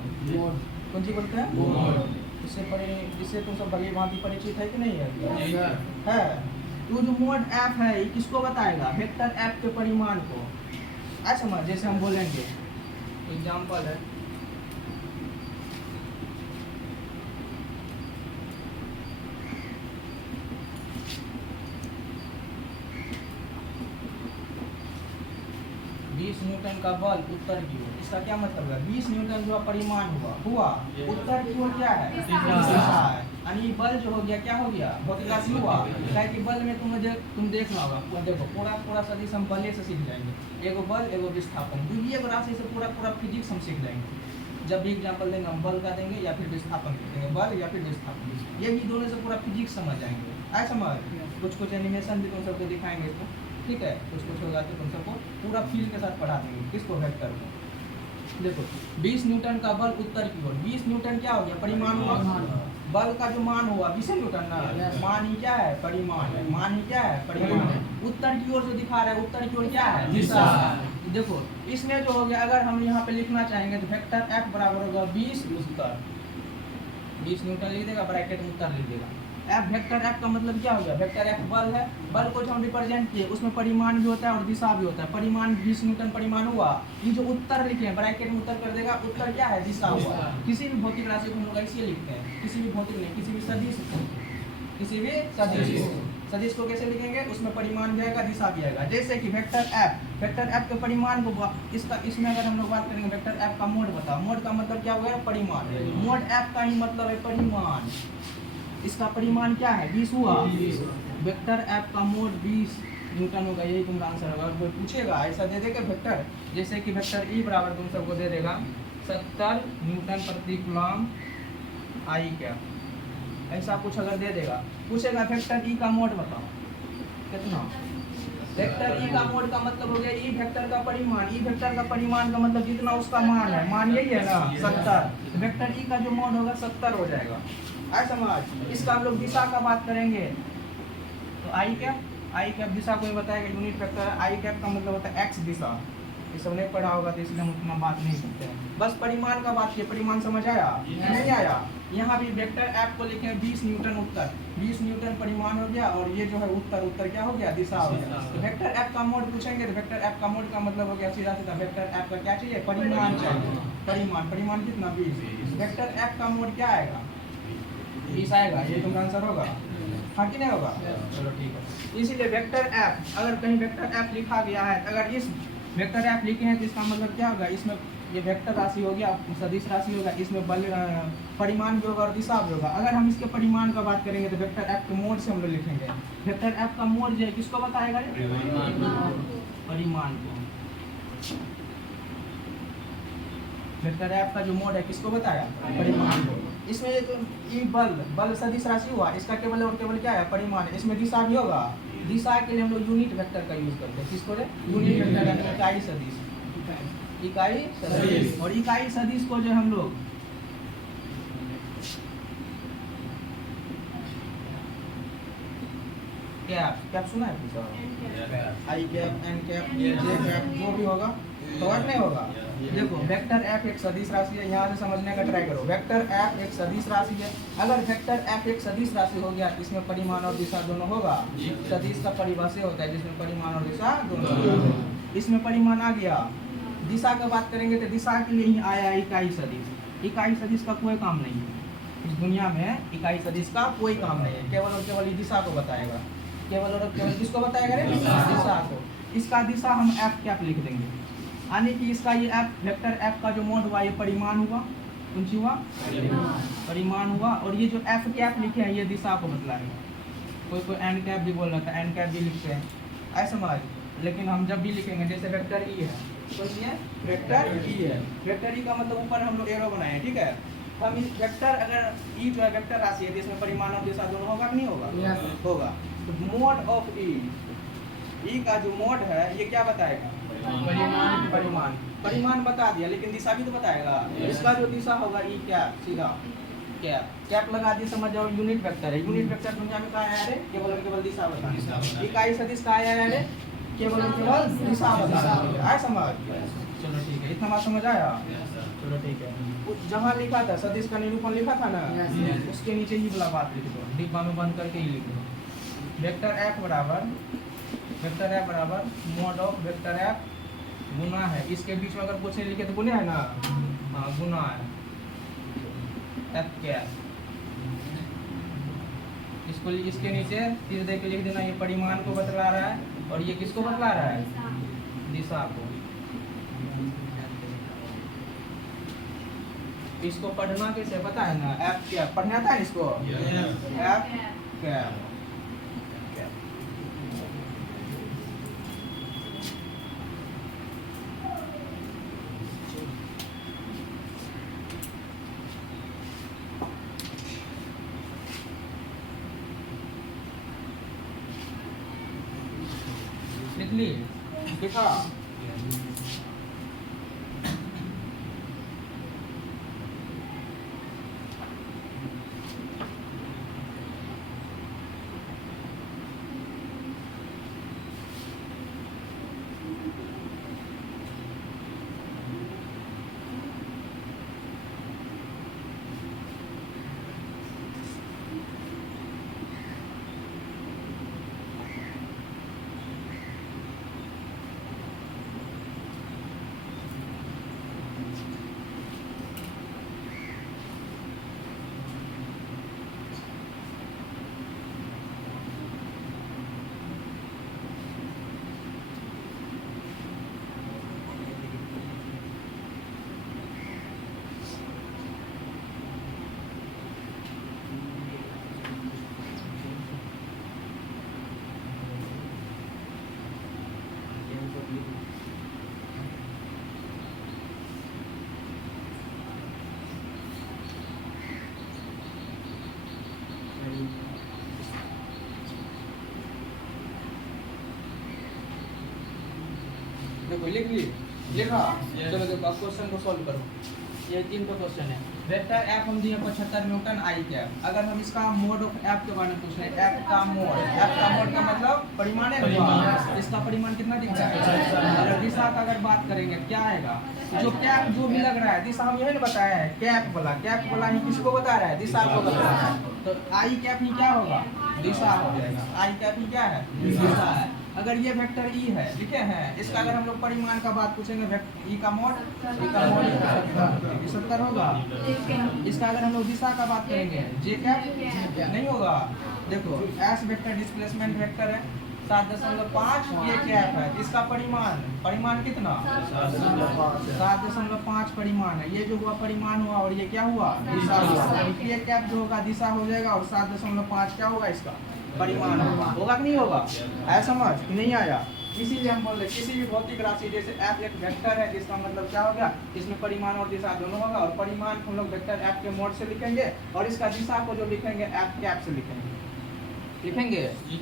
कौन सी बोलते हैं, मोड। इससे तुम सब भली भांति परिचित है कि नहीं है। तो जो मोड एफ है ये किसको बताएगा, वेक्टर एफ के परिमाण को। ऐसा समझ। जैसे हम बोलेंगे एग्जाम्पल है, न्यूटन का बल उत्तर की ओर। इसका क्या मतलब है, 20 न्यूटन जो परिमाण हुआ उत्तर की ओर क्या है, दिशा है। यानी बल जो हो गया क्या हो गया, भौतिक राशि हुआ। क्या कि बल में तुम देखना होगा, देखो पूरा सदिश हम बल से सीख जाएंगे। एगो बल एगो विस्थापन, दूसरी एगो राशि से पूरा फिजिक्स हम सीख जाएंगे। जब भी एग्जाम्पल देंगे हम बल का देंगे या फिर विस्थापन देंगे, बल या फिर विस्थापन, यही दोनों से पूरा फिजिक्स समझ जाएंगे। ऐसा समझ। कुछ एनिमेशन भी तुम सबको दिखाएंगे इसको, ठीक है। कुछ होगा तो तुम सबको पूरा फील के साथ पढ़ा देंगे, किसको, वेक्टर को। देखो 20 न्यूटन का बल उत्तर की ओर, 20 न्यूटन क्या हो गया, परिमाण हुआ। बल का जो मान हुआ 20 न्यूटन ना, मान ही क्या है, परिमाण है। मान ही क्या है, परिमाण है। उत्तर की ओर जो दिखा रहा है, उत्तर की ओर क्या है, दिशा। देखो इसमें जो हो गया, अगर हम यहाँ पे लिखना चाहेंगे तो वेक्टर एफ बराबर होगा 20 उत्तर, 20 न्यूटन लिख देगा, ब्रैकेट में उत्तर लिख देगा। एफ वेक्टर एफ का मतलब क्या हो गया, वेक्टर एफ बल है, बल को जो हम रिप्रेजेंट किए उसमें परिमाण भी होता है और दिशा भी होता है। परिमाण 20 न्यूटन परिमाण हुआ, ये जो उत्तर लिखे हैं ब्रैकेट में उत्तर कर देगा, उत्तर क्या है, दिशा हुआ। किसी भी भौतिक राशि को हम लोग ऐसे लिखते हैं, किसी भी भौतिक नहीं, किसी भी सदिश, किसी भी सदिश को कैसे लिखेंगे, उसमें परिमाण भी आएगा, दिशा भी आएगा। जैसे कि वेक्टर एफ के परिमाण को इसमें अगर हम लोग बात करेंगे, वेक्टर एफ का मोड बताओ, मोड का मतलब क्या हुआ, परिमाण। मोड एफ का ही मतलब है परिमाण, इसका परिमाण क्या है, 20 हुआ। वेक्टर एफ का मोड 20 न्यूटन होगा, यही तुम्हारा आंसर होगा। कोई पूछेगा ऐसा दे देगा वेक्टर, जैसे कि वेक्टर ई बराबर तुम सबको दे देगा 70 न्यूटन प्रति कूलम आई क्या, ऐसा कुछ अगर दे देगा, पूछेगा वेक्टर ई का मोड बताओ कितना। वेक्टर ई का मोड का मतलब हो गया ई वेक्टर का परिमाण, ई वेक्टर का परिमाण का मतलब जितना उसका मान है, मान यही है ना 70, वेक्टर ई का जो मोड होगा 70 हो जाएगा। आई समझ। इसका हम लोग दिशा का बात करेंगे तो आई कैप दिशा को बताएगा, यूनिट वेक्टर आई कैप का मतलब होता है एक्स दिशा। ये सब नहीं पढ़ा होगा तो इसलिए हम उतना बात नहीं करते हैं, बस परिमाण का बात किया। परिमाण समझ आया नहीं आया। यहाँ भी वेक्टर एफ को लिखे 20 न्यूटन उत्तर, 20 न्यूटन परिमाण हो गया और ये जो है उत्तर क्या हो गया, दिशा हो गया। तो वेक्टर एफ का मोड पूछेंगे तो वेक्टर एफ का मोड का मतलब हो गया सीधा सीधा, वेक्टर एफ का क्या चाहिए, परिमाण चाहिए। परिमाण कितना 20। वेक्टर एफ का मोड क्या आएगा, 20 आएगा, ये तुम्हारा आंसर होगा, हाँ कि नहीं होगा। चलो ठीक है। इसीलिए वेक्टर एफ, अगर कहीं वेक्टर एफ लिखा गया है, अगर इस वेक्टर एफ लिखे हैं तो इसका मतलब क्या होगा, इसमें ये वेक्टर राशि हो गया, सदिश राशि होगा, इसमें बल परिमाण भी होगा और दिशा भी होगा। अगर हम इसके परिमाण का बात करेंगे तो वेक्टर एफ के मोड से हम लोग लिखेंगे। वेक्टर एफ का मोड जो है किसको बताएगा, परिमाण को। वेक्टर एफ का जो मोड है किसको बताया, परिमाण को। इसमें ये तो ये बल सदिश राशि हुआ, इसका केवल और केवल क्या है, परिमाण है। इसमें दिशा भी होगा, दिशा के लिए हम लोग यूनिट वेक्टर का यूज करते हैं। किसको रे, यूनिट वेक्टर, इकाई सदिश, इकाई सदिश। और इकाई सदिश को जो हम लोग कैप सुना है कुछ, आई कैप, एन कैप, जे कैप, जो भी होगा तो नहीं होगा। देखो वेक्टर एफ एक सदिश राशि है, यहाँ से समझने का ट्राई करो। वेक्टर एफ एक सदिश राशि है, अगर वेक्टर एफ एक सदिश राशि हो गया इसमें परिमाण और दिशा दोनों होगा। सदिश का परिभाषा होता है जिसमें परिमाण और दिशा दोनों होगा। इसमें परिमाण आ गया, दिशा का बात करेंगे तो दिशा के लिए ही आया इकाई सदिश। इकाई सदिश का कोई काम नहीं है इस दुनिया में, इकाई सदिश का कोई काम नहीं है, केवल और केवल दिशा को बताएगा। केवल और केवल किसको बताएगा रे, दिशा को। इसका दिशा हम एफ कैप लिख देंगे, यानी कि इसका ये एफ वेक्टर एफ का जो मोड हुआ ये परिमाण हुआ, कौन सी हुआ, परिमाण हुआ। और ये जो एफ कैप लिखे हैं ये दिशा को बतलाएगा। कोई एन कैप भी बोल रहा था, एन कैप भी लिखते हैं ऐसे समझ। लेकिन हम जब भी लिखेंगे जैसे वेक्टर ई है, तो ये वेक्टर ई है, वेक्टर ई का मतलब ऊपर हम लोग एरो बनाए, ठीक है। हम इस वेक्टर, अगर ई जो है वेक्टर राशि है तो इसमें परिमाण और दिशा दोनों होगा कि नहीं होगा, होगा। तो मोड ऑफ ई का जो मोड है ये क्या बताएगा, परिमाण बता दिया, लेकिन दिशा भी तो बताएगा। इसका जो दिशा होगा ई कैप, सीधा कैप लगा दिए, समझ जाओ यूनिट वेक्टर है। यूनिट वेक्टर दुनिया में कहाँ आया रे, केवल और केवल दिशा बता। इकाई सदिश कहाँ आया रे, केवल और केवल दिशा बता। आया समझ, चलो ठीक है, इतना बात समझ आया। चलो ठीक है, जहाँ लिखा था सदिश का निरूपण लिखा था ना, उसके नीचे ही वाला बात लिख दो, डिब्बा में बंद करके ही लिख दो। वेक्टर एफ बराबर मोड ऑफ वेक्टर एफ गुना है, इसके बीच में अगर पूछे लिखे तो गुना है ना, हाँ गुना है एफ कैप। इसको इसके नीचे तीर दे के लिख देना, ये परिमाण को बतला रहा है और ये किसको बतला रहा है, दिशा को। इसको पढ़ना कैसे पता है ना, एफ कैप पढ़ना था इसको, एफ कैप। लिखली लिखा, कोई लिख ली लिखा। चलो देखो अब क्वेश्चन को सॉल्व करो। ये 3 का क्वेश्चन है। वेक्टर एफ हम दिए 75 न्यूटन आई कैप। अगर हम इसका मोड ऑफ एफ के बारे में पूछ रहे हैं, एफ का मोड का मतलब परिमाण है ना, इसका परिमाण कितना दिख रहा है। अगर दिशा का अगर बात करेंगे क्या आएगा, जो कैप जो भी लग रहा है दिशा हम यही बताया है, कैप वाला ही किसको बता रहा है, दिशा को बता रहा है। तो आई कैप ही क्या होगा, दिशा हो जाएगा। आई कैप ही क्या है, दिशा है। अगर ये वेक्टर ई है, लिखे हैं, इसका अगर हम लोग परिमाण का बात पूछेंगे, ई का मोड 70 होगा। इसका अगर हम लोग दिशा का बात करेंगे, जे कैप नहीं होगा। देखो एस वेक्टर डिस्प्लेसमेंट वेक्टर है 7.5, ये कैप है, इसका परिमाण कितना 7.5 परिमाण है। ये जो हुआ परिमाण हुआ और ये क्या हुआ, दिशा हुआ। ये कैप जो होगा दिशा हो जाएगा और 7.5 क्या होगा, इसका परिमाण होगा कि नहीं होगा। ऐसा समझ कि नहीं आया। इसीलिए हम बोल रहे किसी भी भौतिक राशि जैसे एफ एक वेक्टर है, जिसका मतलब क्या हो गया, इसमें परिमाण और दिशा दोनों होगा। और परिमाण हम लोग वेक्टर एफ के मोड से लिखेंगे और इसका दिशा को जो लिखेंगे एफ कैप से लिखेंगे।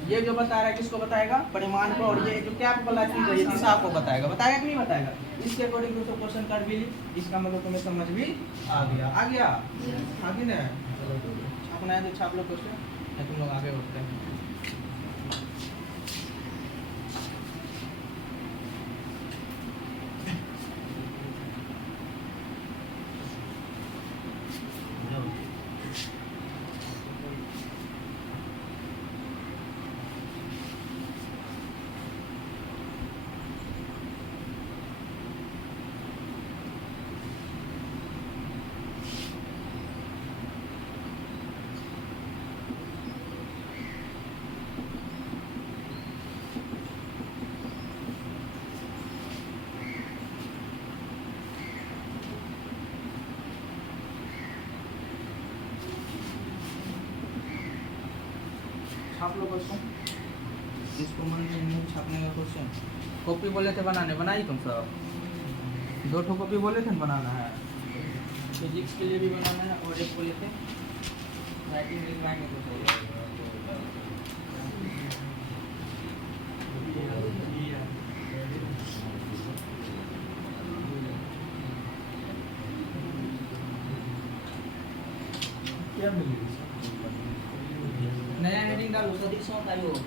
ये जो बता रहा है किसको बताएगा, परिमाण को। और ये जो कैप वाला चीज है ये दिशा को बताएगा कि नहीं बताएगा। इसके अकॉर्डिंग तो क्वेश्चन कर भी ली, इसका मतलब तुम्हें समझ भी आ गया आगे ना छापना है तो छाप लो क्वेश्चन, तुम लोग आगे बढ़ते हैं। छाप लो क्वेश्चन, इसको मन में नहीं छापने का क्वेश्चन। कॉपी बोले थे बनाने, बनाई तुम सब 2 कॉपी बोले थे बनाना है। फिजिक्स के लिए भी बनाना है और एक बोले थे राइटिंग लिखवाएंगे तो सही। क्या मिलेगी नया हेडिंग डालो, सदिशों का योग।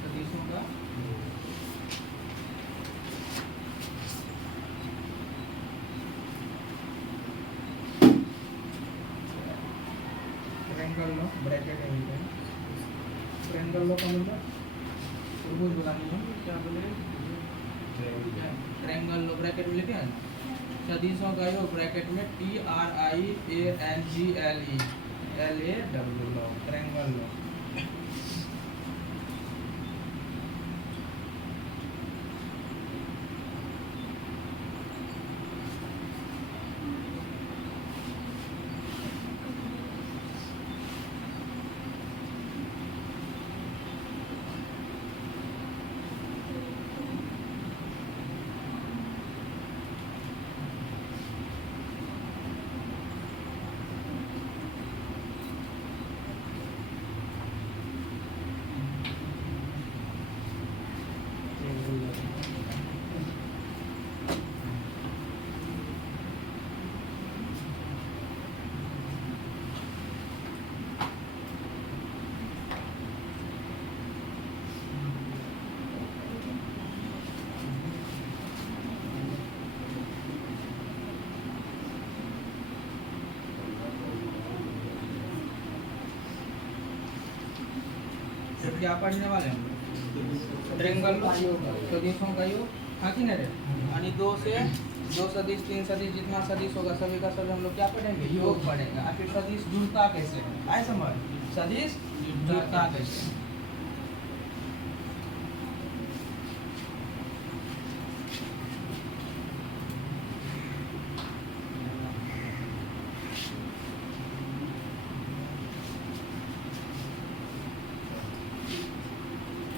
सदिशों का ट्रायंगल लो, ब्रैकेट है, ट्रायंगल लो का मतलब त्रिभुज बनानी है, क्या बोले, ट्रायंगल लो ब्रैकेट में लिखे हैं सदिशों का योग ब्रैकेट में TRIANGLE लो, ट्रायंगल लो। क्या पढ़ने वाले हैं, ट्रायंगल का योग, सदिशों का योग, हाँ कि नहीं रे। यानी 2 से 2 सदिश 3 सदिश जितना सदिश होगा सभी का सभी हम लोग क्या पढ़ेंगे, योग पढ़ेंगे। और फिर सदिश जुड़ता कैसे है, आए समझ, सदिश जुड़ता कैसे।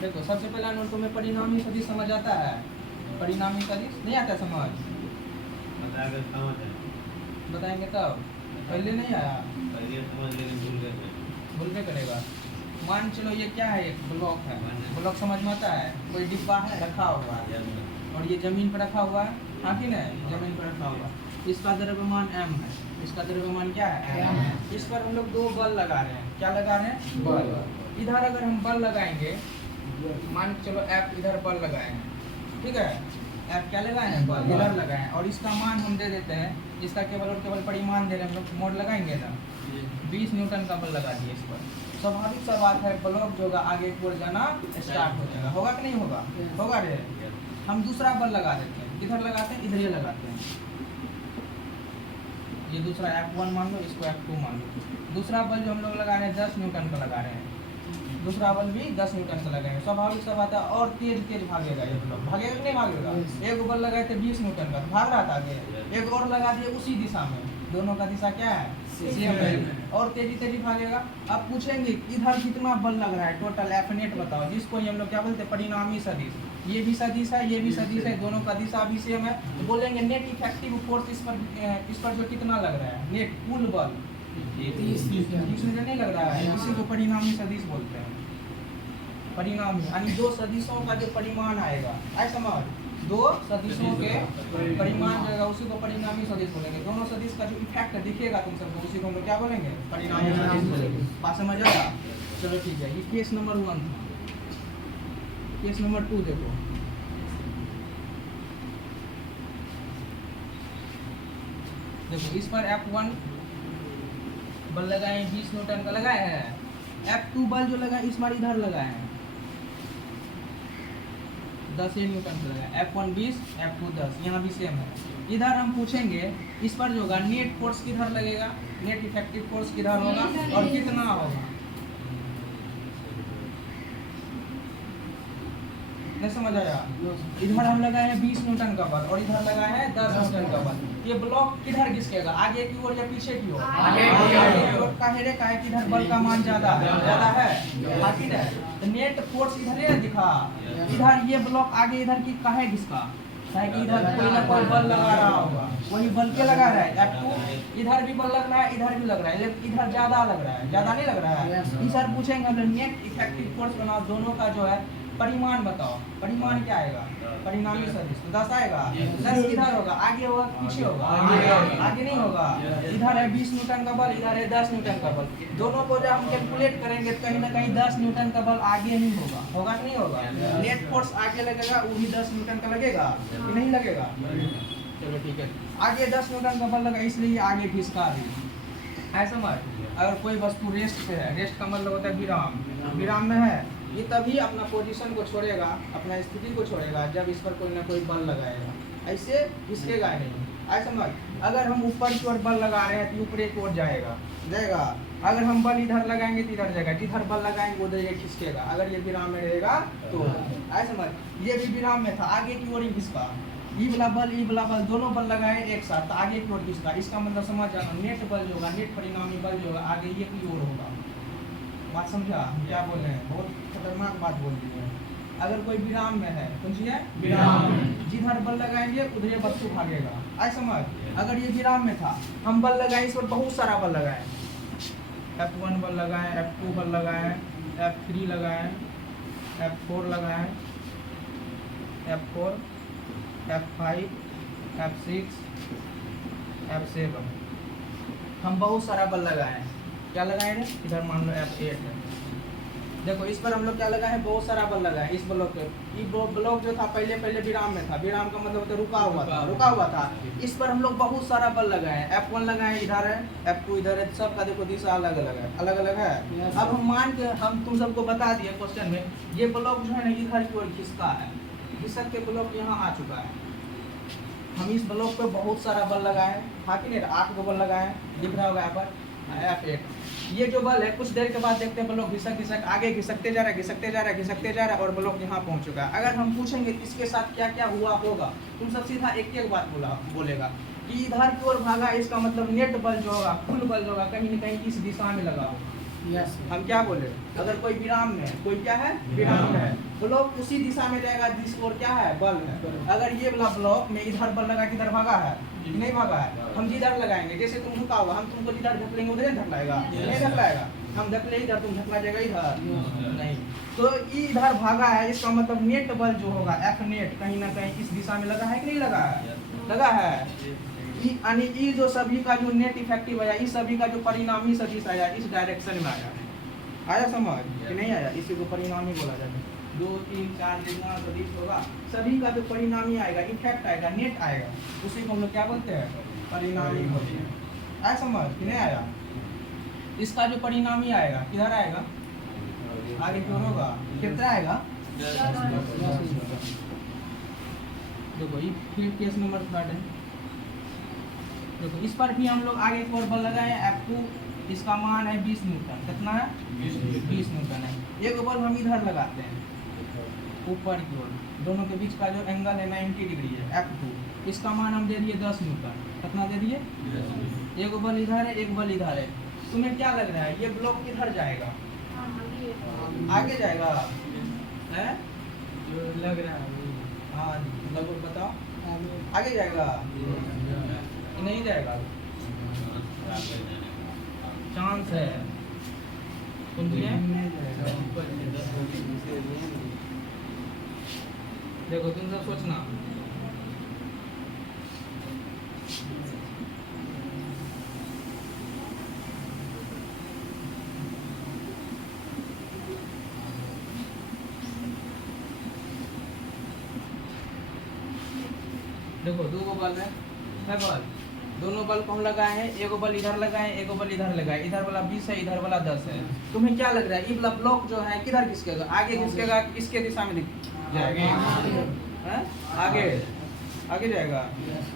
देखो सबसे पहला नोट तुम्हें परिणामी सदिश समझ आता है, परिणामी सदिश नहीं आता समझ, बताएंगे तब, पहले नहीं आया, भूल के करेगा। मान चलो ये क्या है, एक ब्लॉक है, ब्लॉक समझ में आता है, कोई डिब्बा है रखा हुआ है और ये जमीन पर रखा हुआ है, हाँ कि नहीं, जमीन पर रखा हुआ है। इसका द्रव्यमान m है, इसका द्रव्यमान क्या है, m है। इस पर हम लोग दो बल लगा रहे हैं, क्या लगा रहे हैं, बल। इधर अगर हम बल लगाएंगे, मान के चलो F इधर बल लगाएंगे, ठीक है, F क्या लगाए हैं, बल इधर लगाए हैं, और इसका मान हम दे देते हैं, इसका केवल और केवल परिमाण दे रहे हैं हम लोग, मोड लगाएंगे ना, 20 न्यूटन का बल लगा दिए इस पर। स्वाभाविक सा बात है, ब्लॉक जो होगा आगे की ओर जाना स्टार्ट हो जाएगा, होगा कि नहीं होगा, होगा रे। हम दूसरा बल लगा देते हैं, किधर लगाते हैं, इधर ही लगाते हैं। ये दूसरा F1 मान लो, इसको F2 मान लो। दूसरा बल जो हम लोग लगा रहे हैं 10 न्यूटन का लगा रहे हैं, दूसरा बल भी 10 न्यूटन का लगाएंगे। स्वाभाविक सा बात है, और तेज तेज भागेगा ये ब्लॉक, भागेगा कि नहीं भागेगा। एक बल लगाए थे 20 न्यूटन का, भाग रहा था आगे, एक और लगा दिए उसी दिशा में, दोनों का दिशा क्या है, सेम है, और तेजी तेजी भागेगा। अब पूछेंगे इधर कितना बल लग रहा है, टोटल F नेट बताओ, जिसको हम लोग क्या बोलते हैं, परिणामी सदिश। ये भी सदिश है, ये भी सदिश है, दोनों का दिशा भी सेम है, तो बोलेंगे नेट इफेक्टिव फोर्स इस पर जो कितना लग रहा है, नेट कुल बल 30 न्यूटन नहीं लग रहा है, इसी को परिणामी सदिश बोलते हैं। परिणामी यानी दो सदिशों का जो परिमाण आएगा, ऐसा समझ, दो सदिशों के परिमाण जाएगा, उसी को परिणामी सदिश बोलेंगे। दोनों सदिश का जो इफेक्ट दिखेगा तुम सबको, उसी को हम लोग क्या बोलेंगे, परिणामी सदिश बोलेंगे। बात समझ आया, चलो ठीक है। ये केस नंबर 1 था। केस नंबर 2 देखो, देखो इस पर F1 बल लगाए 20 न्यूटन का लगाए हैं, F2 बल जो लगाए इस बार इधर लगाए हैं 10 न्यूटन का लगाए, F1 20, F2 10, यहाँ भी सेम है। इधर हम पूछेंगे इस पर जो होगा नेट फोर्स किधर लगेगा, नेट इफेक्टिव फोर्स किधर होगा और कितना होगा, नहीं समझ आया। इधर हम लगाए हैं 20 न्यूटन का बल और इधर लगाए हैं 10 न्यूटन का बल। ये ब्लॉक किधर घिसकेगा, आगे की ओर या पीछे की ओर, आगे की ओर। काहे का है कि इधर बल का मान ज्यादा है, बाकी है तो नेट फोर्स इधर ही दिखा, इधर ये ब्लॉक आगे इधर की काहे घिसका, कि इधर कोई ना कोई बल लगा रहा होगा, वही बल के लगा रहा है। F2 इधर भी बल लग रहा है, इधर भी लग रहा है, लेकिन इधर ज्यादा लग रहा है, ज्यादा नहीं लग रहा है। इस सर पूछेंगे हम नेट इफेक्टिव फोर्स बनाओ, दोनों का जो है परिमाण बताओ, परिमाण क्या आएगा, परिणामी सदिश, तो 10 आएगा। 10 किधर होगा, आगे होगा पीछे होगा, आगे नहीं होगा। इधर है 20 न्यूटन का बल, इधर है 10 न्यूटन का बल, दोनों को जब हम कैलकुलेट करेंगे तो कहीं ना कहीं 10 न्यूटन का बल आगे नहीं होगा, होगा कि नहीं होगा। नेट फोर्स आगे लगेगा, वो भी 10 न्यूटन का लगेगा कि नहीं लगेगा। चलो ठीक है, आगे 10 न्यूटन का बल लगा इसलिए आगे घिसका रही है, समझ। अगर कोई वस्तु रेस्ट पे है, रेस्ट का मतलब होता है विराम, विराम में है, ये तभी अपना पोजीशन को छोड़ेगा, अपना स्थिति को छोड़ेगा जब इस पर कोई ना कोई बल लगाएगा, ऐसे घिसकेगा नहीं, ऐसा समझ। अगर हम ऊपर की ओर बल लगा रहे हैं तो ऊपर की ओर जाएगा, अगर हम बल इधर लगाएंगे तो इधर जाएगा, जिधर बल लगाएंगे उधर ये खिसकेगा। अगर ये विराम में रहेगा तो ऐसा समझ, ये भी विराम में था, आगे की ओर ही घिसका, ई वाला बल दोनों बल लगाए एक साथ तो आगे की ओर घिसका। इसका मतलब समझ जाना, नेट बल जो होगा, नेट परिणामी बल जो होगा आगे ये की ओर होगा। बात समझा क्या बोल रहे हैं, बहुत खतरनाक बात बोल दी है। अगर कोई विराम में है, समझिए विराम, जिधर बल लगाएंगे उधर वस्तु भागेगा, ऐसा समझ। अगर ये विराम में था, हम बल लगाए, इस पर बहुत सारा बल लगाए, F1 बल लगाए, F2 बल लगाए, F3 लगाए, F4 लगाए, F4, F5, F6, F7, हम बहुत सारा बल लगाए। क्या लगाए हैं, इधर मान लो F8 है, देखो इस पर हम लोग क्या लगाए हैं, बहुत सारा बल लगाए इस ब्लॉक पे। ये ब्लॉक जो था पहले विराम में था, विराम का मतलब होता है रुका हुआ था। इस पर हम लोग बहुत सारा बल लगाए, F1 लगाए, इधर है, F2 इधर है, सबका देखो दिशा अलग अलग है। अब हम मान के हम तुम सबको बता दिए क्वेश्चन में, ये ब्लॉक जो है ना इधर की ओर खिसका है, घिसक के ब्लॉक यहाँ आ चुका है। हम इस ब्लॉक पे बहुत सारा बल लगाए, हाँ कि नहीं, 8 को बल लगाए, दिख रहा होगा यहाँ पर F8। ये जो बल है कुछ देर के बाद देखते हैं ब्लॉक घिसक आगे घिसकते जा रहा है और ब्लॉक यहाँ पहुँच चुका है। अगर हम पूछेंगे इसके साथ क्या क्या हुआ होगा, तुम सब सीधा एक बात बोलेगा कि इधर की ओर भागा, इसका मतलब नेट बल जो होगा, कुल बल जो होगा कहीं न कहीं इस दिशा में लगा होगा, यस हम क्या बोले, अगर कोई विराम में, कोई क्या है विराम में है, ब्लॉक उसी दिशा में जाएगा जिस ओर क्या है बल है। अगर ये वाला ब्लॉक में इधर बल लगा किधर भागा है, नहीं भागा है, हम जिधर लगाएंगे, जैसे तुम रुका हुआ, हम तुमको जिधर धकलेंगे उधर धकलाएगा, नहीं धकलाएगा, हम धकले इधर तुम धकला जाएगा इधर नहीं। तो इधर भागा है, इसका मतलब नेट बल जो होगा एफ नेट कहीं ना कहीं इस दिशा में लगा है कि नहीं लगा है, लगा है। यानी ये जो सभी का जो नेट इफेक्टिव आया, इस सभी का जो परिणामी सदिश आया इस डायरेक्शन में आया, आया समझ कि नहीं आया, इसी को परिणामी बोला जाता है। 2 3 4 जितना सदिश होगा सभी का जो परिणामी आएगा, इफेक्ट आएगा, नेट आएगा, उसी को हम लोग क्या बोलते हैं, परिणामी बोलते हैं। आया समझ कि नहीं आया। इसका जो परिणामी आएगा किधर आएगा, आगे क्यों होगा, कितना आएगा, देखो ये फिर केस नंबर 3 है। देखो इस पर भी हम लोग आगे एक और बल लगाए F2, इसका मान है 20 न्यूटन, कितना है 20 न्यूटन है। एक बल हम इधर लगाते हैं ऊपर की ओर, दोनों के बीच का जो एंगल है 90 डिग्री है F2, इसका मान हम दे दिए 10 न्यूटन, कितना दे दिए, एक बल इधर है एक बल इधर है। तुम्हें क्या लग रहा है ये ब्लॉक किधर जाएगा, आगे जाएगा है, जो लग रहा है हाँ लगभग बताओ, आगे जाएगा नहीं जाएगा, चांस है, समझिए। देखो तुम सब सोचना, देखो 2 बल है बल, दोनों बल को हम लगाए हैं, एक बल इधर लगाए एक बल इधर लगाए, इधर वाला 20 है इधर वाला 10 है। तुम्हें क्या लग रहा है ये वाला ब्लॉक जो है किधर खिसकेगा, आगे खिसकेगा, इसके दिशा में जाएगा, हैं? आगे आगे जाएगा।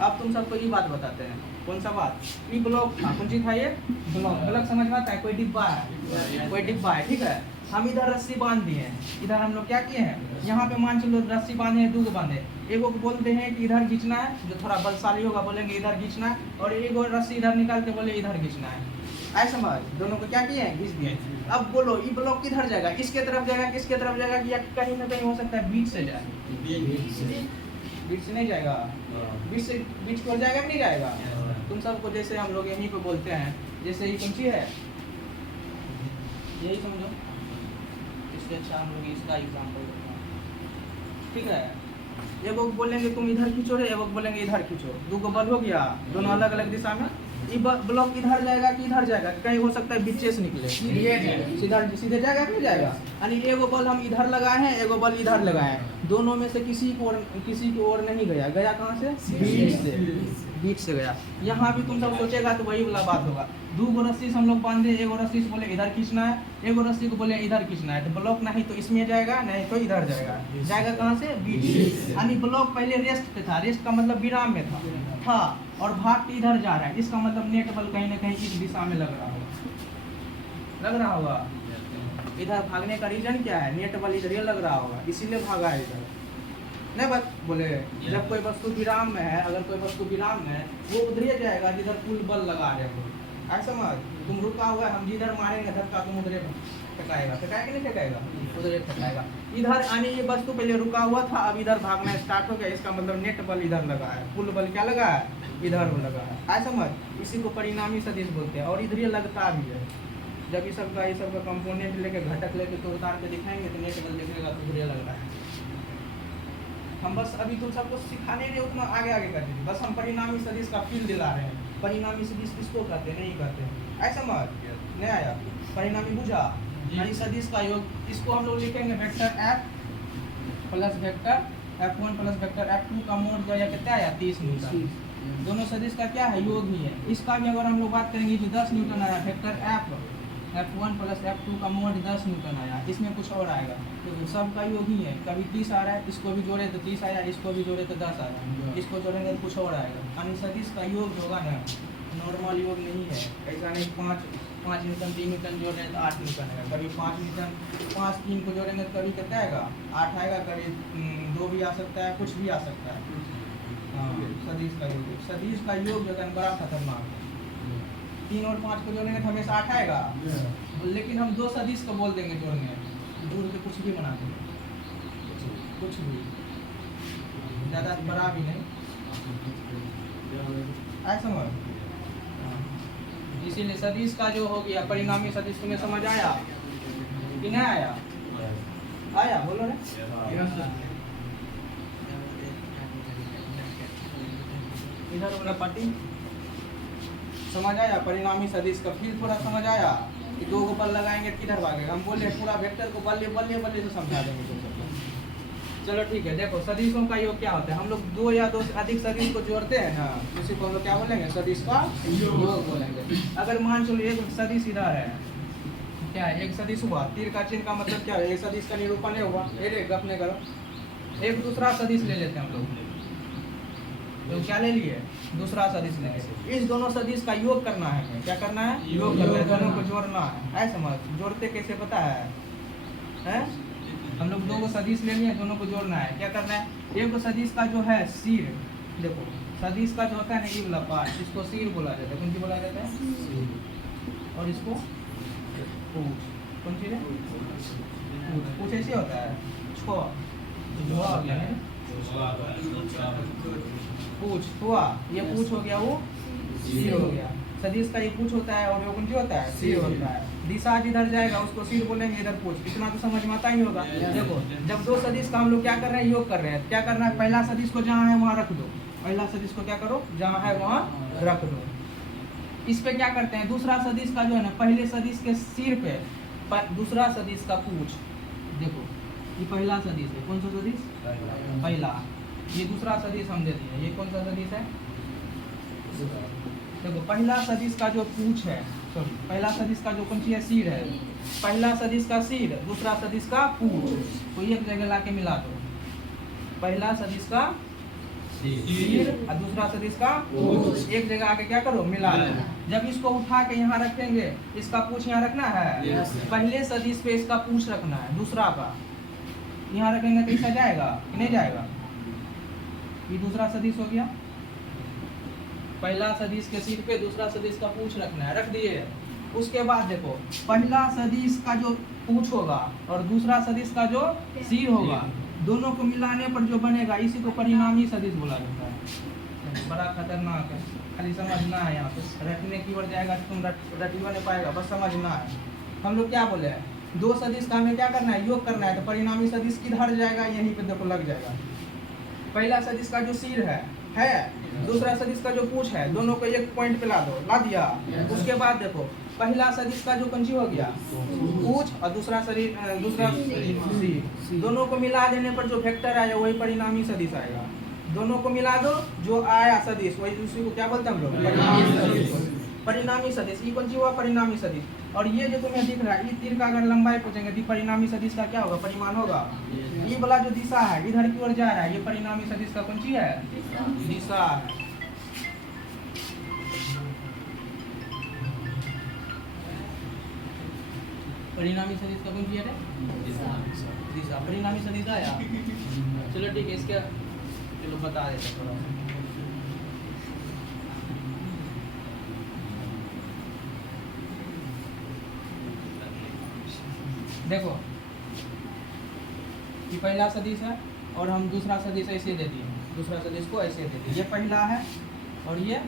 अब तुम सबको ये बात बताते हैं, कौन सा बात, ये ब्लॉक था, कौन सी था ये ब्लॉक, ब्लॉक समझ में आता है, कोई डिब्बा है, कोई डिब्बा है, ठीक है। हम इधर रस्सी बांध दिए हैं, इधर हम लोग क्या किए हैं, यहाँ पे मान चलो रस्सी बांधे हैं, 2 बांधे, एगो को बोलते हैं कि इधर खींचना है, जो थोड़ा बलशाली होगा बोलेंगे इधर खींचना है, और एगो रस्सी इधर निकाल के बोले इधर खींचना है। ऐसा समझ, दोनों को क्या किए हैं, खींच दिए। अब बोलो ये ब्लॉक किधर जाएगा, इसके तरफ जाएगा, किसके तरफ जाएगा, या कहीं ना कहीं हो सकता है बीच से जाए, बीच से नहीं जाएगा, बीच को जाएगा कि नहीं जाएगा। तुम सबको जैसे हम लोग यहीं पे बोलते हैं, जैसे ये कौन सी है, यही समझो, इससे अच्छा हम लोग इसका एग्जाम्पल देते हैं, ठीक है। एगो बोलेंगे तुम इधर खींचो रे, एगो बोलेंगे इधर खींचो, 2 बल हो गया, दोनों अलग अलग दिशा में। ये ब्लॉक इधर जाएगा कि इधर जाएगा, कहीं हो सकता है बीचे से निकले, सीधा सीधे जाएगा कि नहीं जाएगा। यानी एगो बल हम इधर लगाए हैं, एगो बल इधर लगाए हैं, दोनों में से किसी की ओर नहीं गया, गया कहाँ से, बीच से गया। यहाँ भी तुम सब सोचेगा तो वही वाला बात होगा, 2 रस्सी से हम लोग बांधे, एगो रस्सी से बोले इधर खींचना है, एगो रस्सी को बोले इधर खींचना है, तो ब्लॉक नहीं तो इसमें जाएगा, नहीं तो इधर जाएगा, जाएगा कहाँ से, बीच। यानी ब्लॉक पहले रेस्ट पे था, रेस्ट का मतलब विराम में था, और भाग के इधर जा रहा है, इसका मतलब नेट बल कहीं ना कहीं इस दिशा में लग रहा होगा, इधर भागने का रीजन क्या है, नेट बल इधर लग रहा होगा, इसीलिए भागा है इधर। नहीं बात बोले, जब कोई वस्तु विराम में है, अगर कोई वस्तु विराम में है, वो उधर ही जाएगा जिधर कुल बल लगा रहे हो। ऐसा समझ, तुम रुका हुआ है, हम जिधर मारेंगे धक्का तुम उधर फेंकाएगा, फेंकाएगा नहीं फेंकाएगा, उधर फेंकाएगा। इधर आने ये वस्तु पहले रुका हुआ था, अब इधर भागना स्टार्ट हो गया, इसका मतलब नेट बल इधर लगा है, कुल बल क्या लगा है, इधर लगा है। ऐसा समझ, इसी को परिणामी सदिश बोलते हैं, और इधर ये लगता भी है। जब ये सब का कंपोनेंट लेके घटक लेके तो उतार के दिखाएंगे तो नेट बल दिखेगा तो इधर लग रहा है। हम बस अभी तुम सबको सिखाने रहे उतना आगे आगे कर दीजिए, बस हम परिणामी सदिश का फील दिला रहे हैं। परिणामी सदिश किसको कहते हैं, नहीं कहते हैं, ऐसा मत नहीं आया। परिणामी बुझा, यानी सदिश का योग, इसको हम लोग लिखेंगे vector F plus vector F1 plus vector F2 का मोड जो कितना आया 30 न्यूटन। दोनों सदिश का क्या है, योग ही है। इसका भी अगर हम लोग बात करेंगे तो 10 न्यूटन आया, वेक्टर F1 प्लस F2 का मोड 10 न्यूटन आया, इसमें कुछ और आएगा, तो सबका योग ही है। कभी 30 आ रहा है, इसको भी जोड़े तो 30 आया, इसको भी जोड़े तो 10 आया, इसको जोड़ेंगे तो कुछ और आएगा। यानी सदिश का योग होगा ना, नॉर्मल योग नहीं है, ऐसा नहीं 5 न्यूटन 3 न्यूटन जोड़ रहे तो 8 न्यूटन आएगा, कभी 5 न्यूटन 5 3 को जोड़ेंगे तो कभी कितना आएगा 8 आएगा, कभी 2 भी आ सकता है, कुछ भी आ सकता है। हाँ, सदिश का योग, सदिश का योग जो है बड़ा खतरनाक है। 3 और 5 को जोड़ेंगे तो हमेशा 8 आएगा, लेकिन हम 2 सदिश को बोल देंगे जोड़ने, दूर से कुछ भी बना देंगे, कुछ भी, ज़्यादा बड़ा भी नहीं, आया समझ। इसीलिए सदिश का जो हो गया परिणामी सदिश, तुम्हें समझ आया कि नहीं आया? आया बोलो ना। इधर वाला पार्टी समझ आया परिणामी सदिश का? फिर थोड़ा समझ आया कि 2 को बल लगाएंगे किधर भागेगा? हम बोले पूरा वेक्टर को बल्ले बल्ले बल्ले से समझा देंगे तुम सबको। चलो ठीक है, देखो सदिशों का योग क्या होता है? हम लोग 2 या 2 से अधिक सदिश को जोड़ते हैं ना, उसी को हम लोग क्या बोलेंगे? सदिश का योग बोलेंगे। अगर मान चलो एक सदिश इधर है, क्या है? एक सदिश हुआ, तीर का चिन्ह का मतलब क्या है? एक सदिश का निरूपण है हुआ। ये गप नहीं करो, एक दूसरा सदिश ले लेते हैं हम लोग। तो क्या ले लिए? दूसरा सदिश ले लिए। इस दोनों सदिश का योग करना है, हमें क्या करना है? योग करना है, दोनों को जोड़ना है। ऐसा समझ, जोड़ते कैसे पता है? हैं? हम लोग 2 को सदिश ले लिए, दोनों को जोड़ना है। क्या करना है? एक सदिश का जो है सिर, देखो सदिश का जो होता है ना ये वाला पार्ट, इसको सिर बोला जाता है। कौन सी बोला जाता है? और इसको पूछ। कौन सी है? पूछ ऐसे होता है। छो हुआ हो गया है, पूछ हुआ, ये पूछ हो गया, वो सिर हो गया। सदिश का ये पूछ होता है और ये कौन सी होता है? सिर होता है। दिशा जिधर जाएगा उसको सिर बोलेंगे, इधर पूछ। इतना तो समझ में आता ही होगा। देखो जब 2 सदिश का हम लोग क्या कर रहे हैं? योग कर रहे हैं। क्या करना है? पहला सदिश को जहाँ है वहाँ रख दो। पहला सदिश को क्या करो? जहाँ है वहाँ रख दो। इस पे क्या करते हैं? दूसरा सदिश का जो है ना, पहले सदिश के सिर पे दूसरा सदिश का पूछ। देखो ये पहला सदिश है। कौन सा सदिश? पहला। ये दूसरा सदिश हम दे दिए। ये कौन सा सदिश है? देखो पहला सदिश का जो पूछ है, सॉरी पहला सदिश का जो कौन सी है? सिर है। पहला सदिश का सिर, दूसरा सदिश का पूछ, तो एक जगह लाके मिला दो। पहला सदिश का सिर और दूसरा सदिश का पूछ, एक जगह आके क्या करो? मिला दो। जब इसको उठा के यहाँ रखेंगे, इसका पूछ यहाँ रखना है, पहले सदिश पे इसका पूछ रखना है, दूसरा का यहाँ रखेंगे तो इसका जाएगा कि नहीं जाएगा? ये दूसरा सदिश हो गया। पहला सदिश के सिर पे दूसरा सदिश का पूछ रखना है, रख दिए। उसके बाद देखो पहला सदिश का जो पूछ होगा और दूसरा सदिश का जो सिर होगा, दोनों को मिलाने पर जो बनेगा इसी को परिणामी सदिश बोला जाता है। बड़ा खतरनाक है, खाली समझना है। यहाँ पे रखने की ओर जाएगा तो तुम रट नहीं पाएगा, बस समझना है। हम लोग क्या बोले हैं? 2 सदिश का हमें क्या करना है? योग करना है। तो परिणामी सदिश किधर जाएगा? यहीं पे देखो लग जाएगा। पहला सदिश का जो सिर है, दूसरा सदिश का जो पूछ है, दोनों को एक पॉइंट पे ला दो। ला दिया। उसके बाद देखो पहला सदिश का जो कंजी हो गया पूछ और दूसरा सिर, दोनों को मिला देने पर जो वेक्टर आया वही परिणामी सदिश आएगा। दोनों को मिला दो, जो आया सदिश वही, उसी को क्या बोलते हैं हम लोग? परिणामी सदिश। परिणामी सदिश ये कौन सी हुआ? परिणामी सदिश। और ये जो तुम्हें दिख रहा है, ये तीर का अगर लंबाई पूछेंगे तो परिणामी सदिश का क्या होगा? परिमाण होगा। ये वाला जो दिशा है इधर की ओर जा रहा है, ये परिणामी सदिश का कौन सी है? दिशा है। परिणामी सदिश का कौन सी है? दिशा। परिणामी सदिश आया। चलो ठीक है, इसका चलो बता देते थोड़ा सा। देखो ये पहला सदिश है और हम दूसरा सदिश ऐसे दे दिए, दूसरा सदिश को ऐसे दे दिए। ये पहला है और ये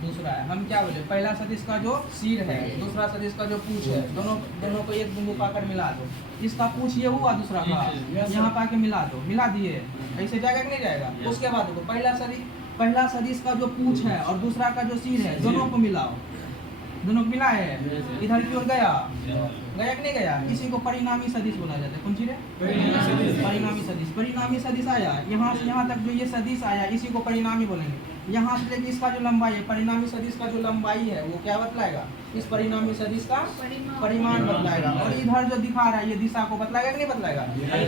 दूसरा है। हम क्या बोले? पहला सदिश का जो सिर है, दूसरा सदिश का जो पूछ है, दोनों को एक बिंदु पाकर मिला दो। इसका पूछ ये हुआ, दूसरा का यहाँ पाके मिला दो। मिला दिए, ऐसे जाएगा कि नहीं जाएगा? उसके बाद देखो पहला सदिश का जो पूछ है और दूसरा का जो सिर है, दोनों को मिलाओ। दोनों को मिला है, इधर की ओर गया कि नहीं गया? इसी को परिणामी सदिश बोला जाता है। कौन सी? परिणामी सदिश। परिणामी सदिश आया, यहाँ से यहाँ तक जो ये सदिश आया इसी को परिणामी बोलेंगे। यहाँ से लेके इसका जो लंबाई है, परिणामी सदिश का जो लंबाई है वो क्या बतलाएगा? इस परिणामी सदिश का परिमाण बतलाएगा। और इधर जो दिखा रहा है ये दिशा को बतलाएगा कि नहीं बतलाएगा?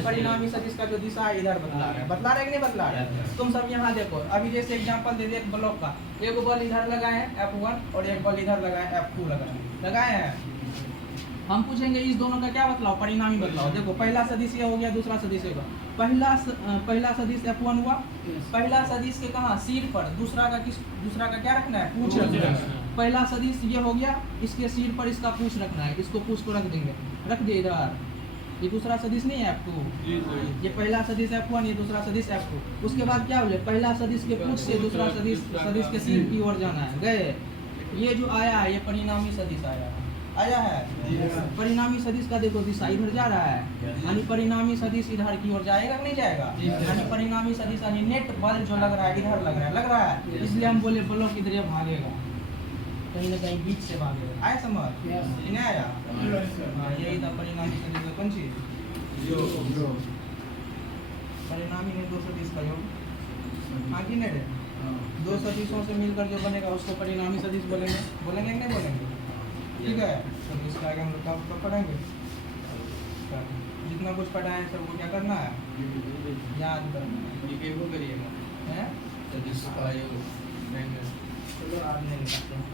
परिणामी सदिश का जो दिशा है इधर बतला रहा है। बतला रहा है कि नहीं बतला रहा है? तुम सब यहाँ देखो, अभी जैसे एग्जाम्पल दे दे एक ब्लॉक का, एक बॉल इधर लगाए हैं F1 और एक बॉल इधर लगाए F2 लगाए हैं। हम पूछेंगे इस दोनों का क्या बतलाओ? परिणामी बतलाओ। देखो पहला सदिश ये हो गया, दूसरा सदिश होगा। पहला सदिश F1 हुआ। पहला सदिश के कहाँ? सिर पर। दूसरा का क्या रखना है? पूछ रखना है। पहला सदिश ये हो गया, इसके सिर पर इसका पूछ रखना है, इसको पूछ को रख देंगे, रख दिए इधर। ये दूसरा सदिश नहीं है F2, ये पहला सदिश F1, ये दूसरा सदिश F2। उसके बाद क्या बोले, पहला सदिश के पूछ से दूसरा सदिश के सिर की ओर जाना है, गए। ये जो आया है ये परिणामी सदिश आया है। परिणामी सदिश का देखो दिशा इधर जा रहा है, यानी परिणामी सदिश इधर की ओर जाएगा कि नहीं जाएगा, यानी परिणामी सदिश यानी नेट बल जो लग रहा है इधर लग रहा है, इसलिए हम बोले ब्लॉक इधर भागेगा, कहीं ना कहीं बीच से भागेगा। आया समझ, नहीं आया? हाँ, यही था परिणामी सदिश का कौन चीज, परिणामी में दो सदिश का योग, हाँ कि नहीं? दो सदिशों से मिलकर जो बनेगा उसको परिणामी सदिश बोलेंगे, बोलेंगे कि नहीं बोलेंगे? ठीक है, तो इसका आगे हम लोग कब पढ़ेंगे? जितना कुछ पढ़ा है सबको क्या करना है, याद करना है, वो करिएगा हैं। चलो आज नहीं निकालते हैं।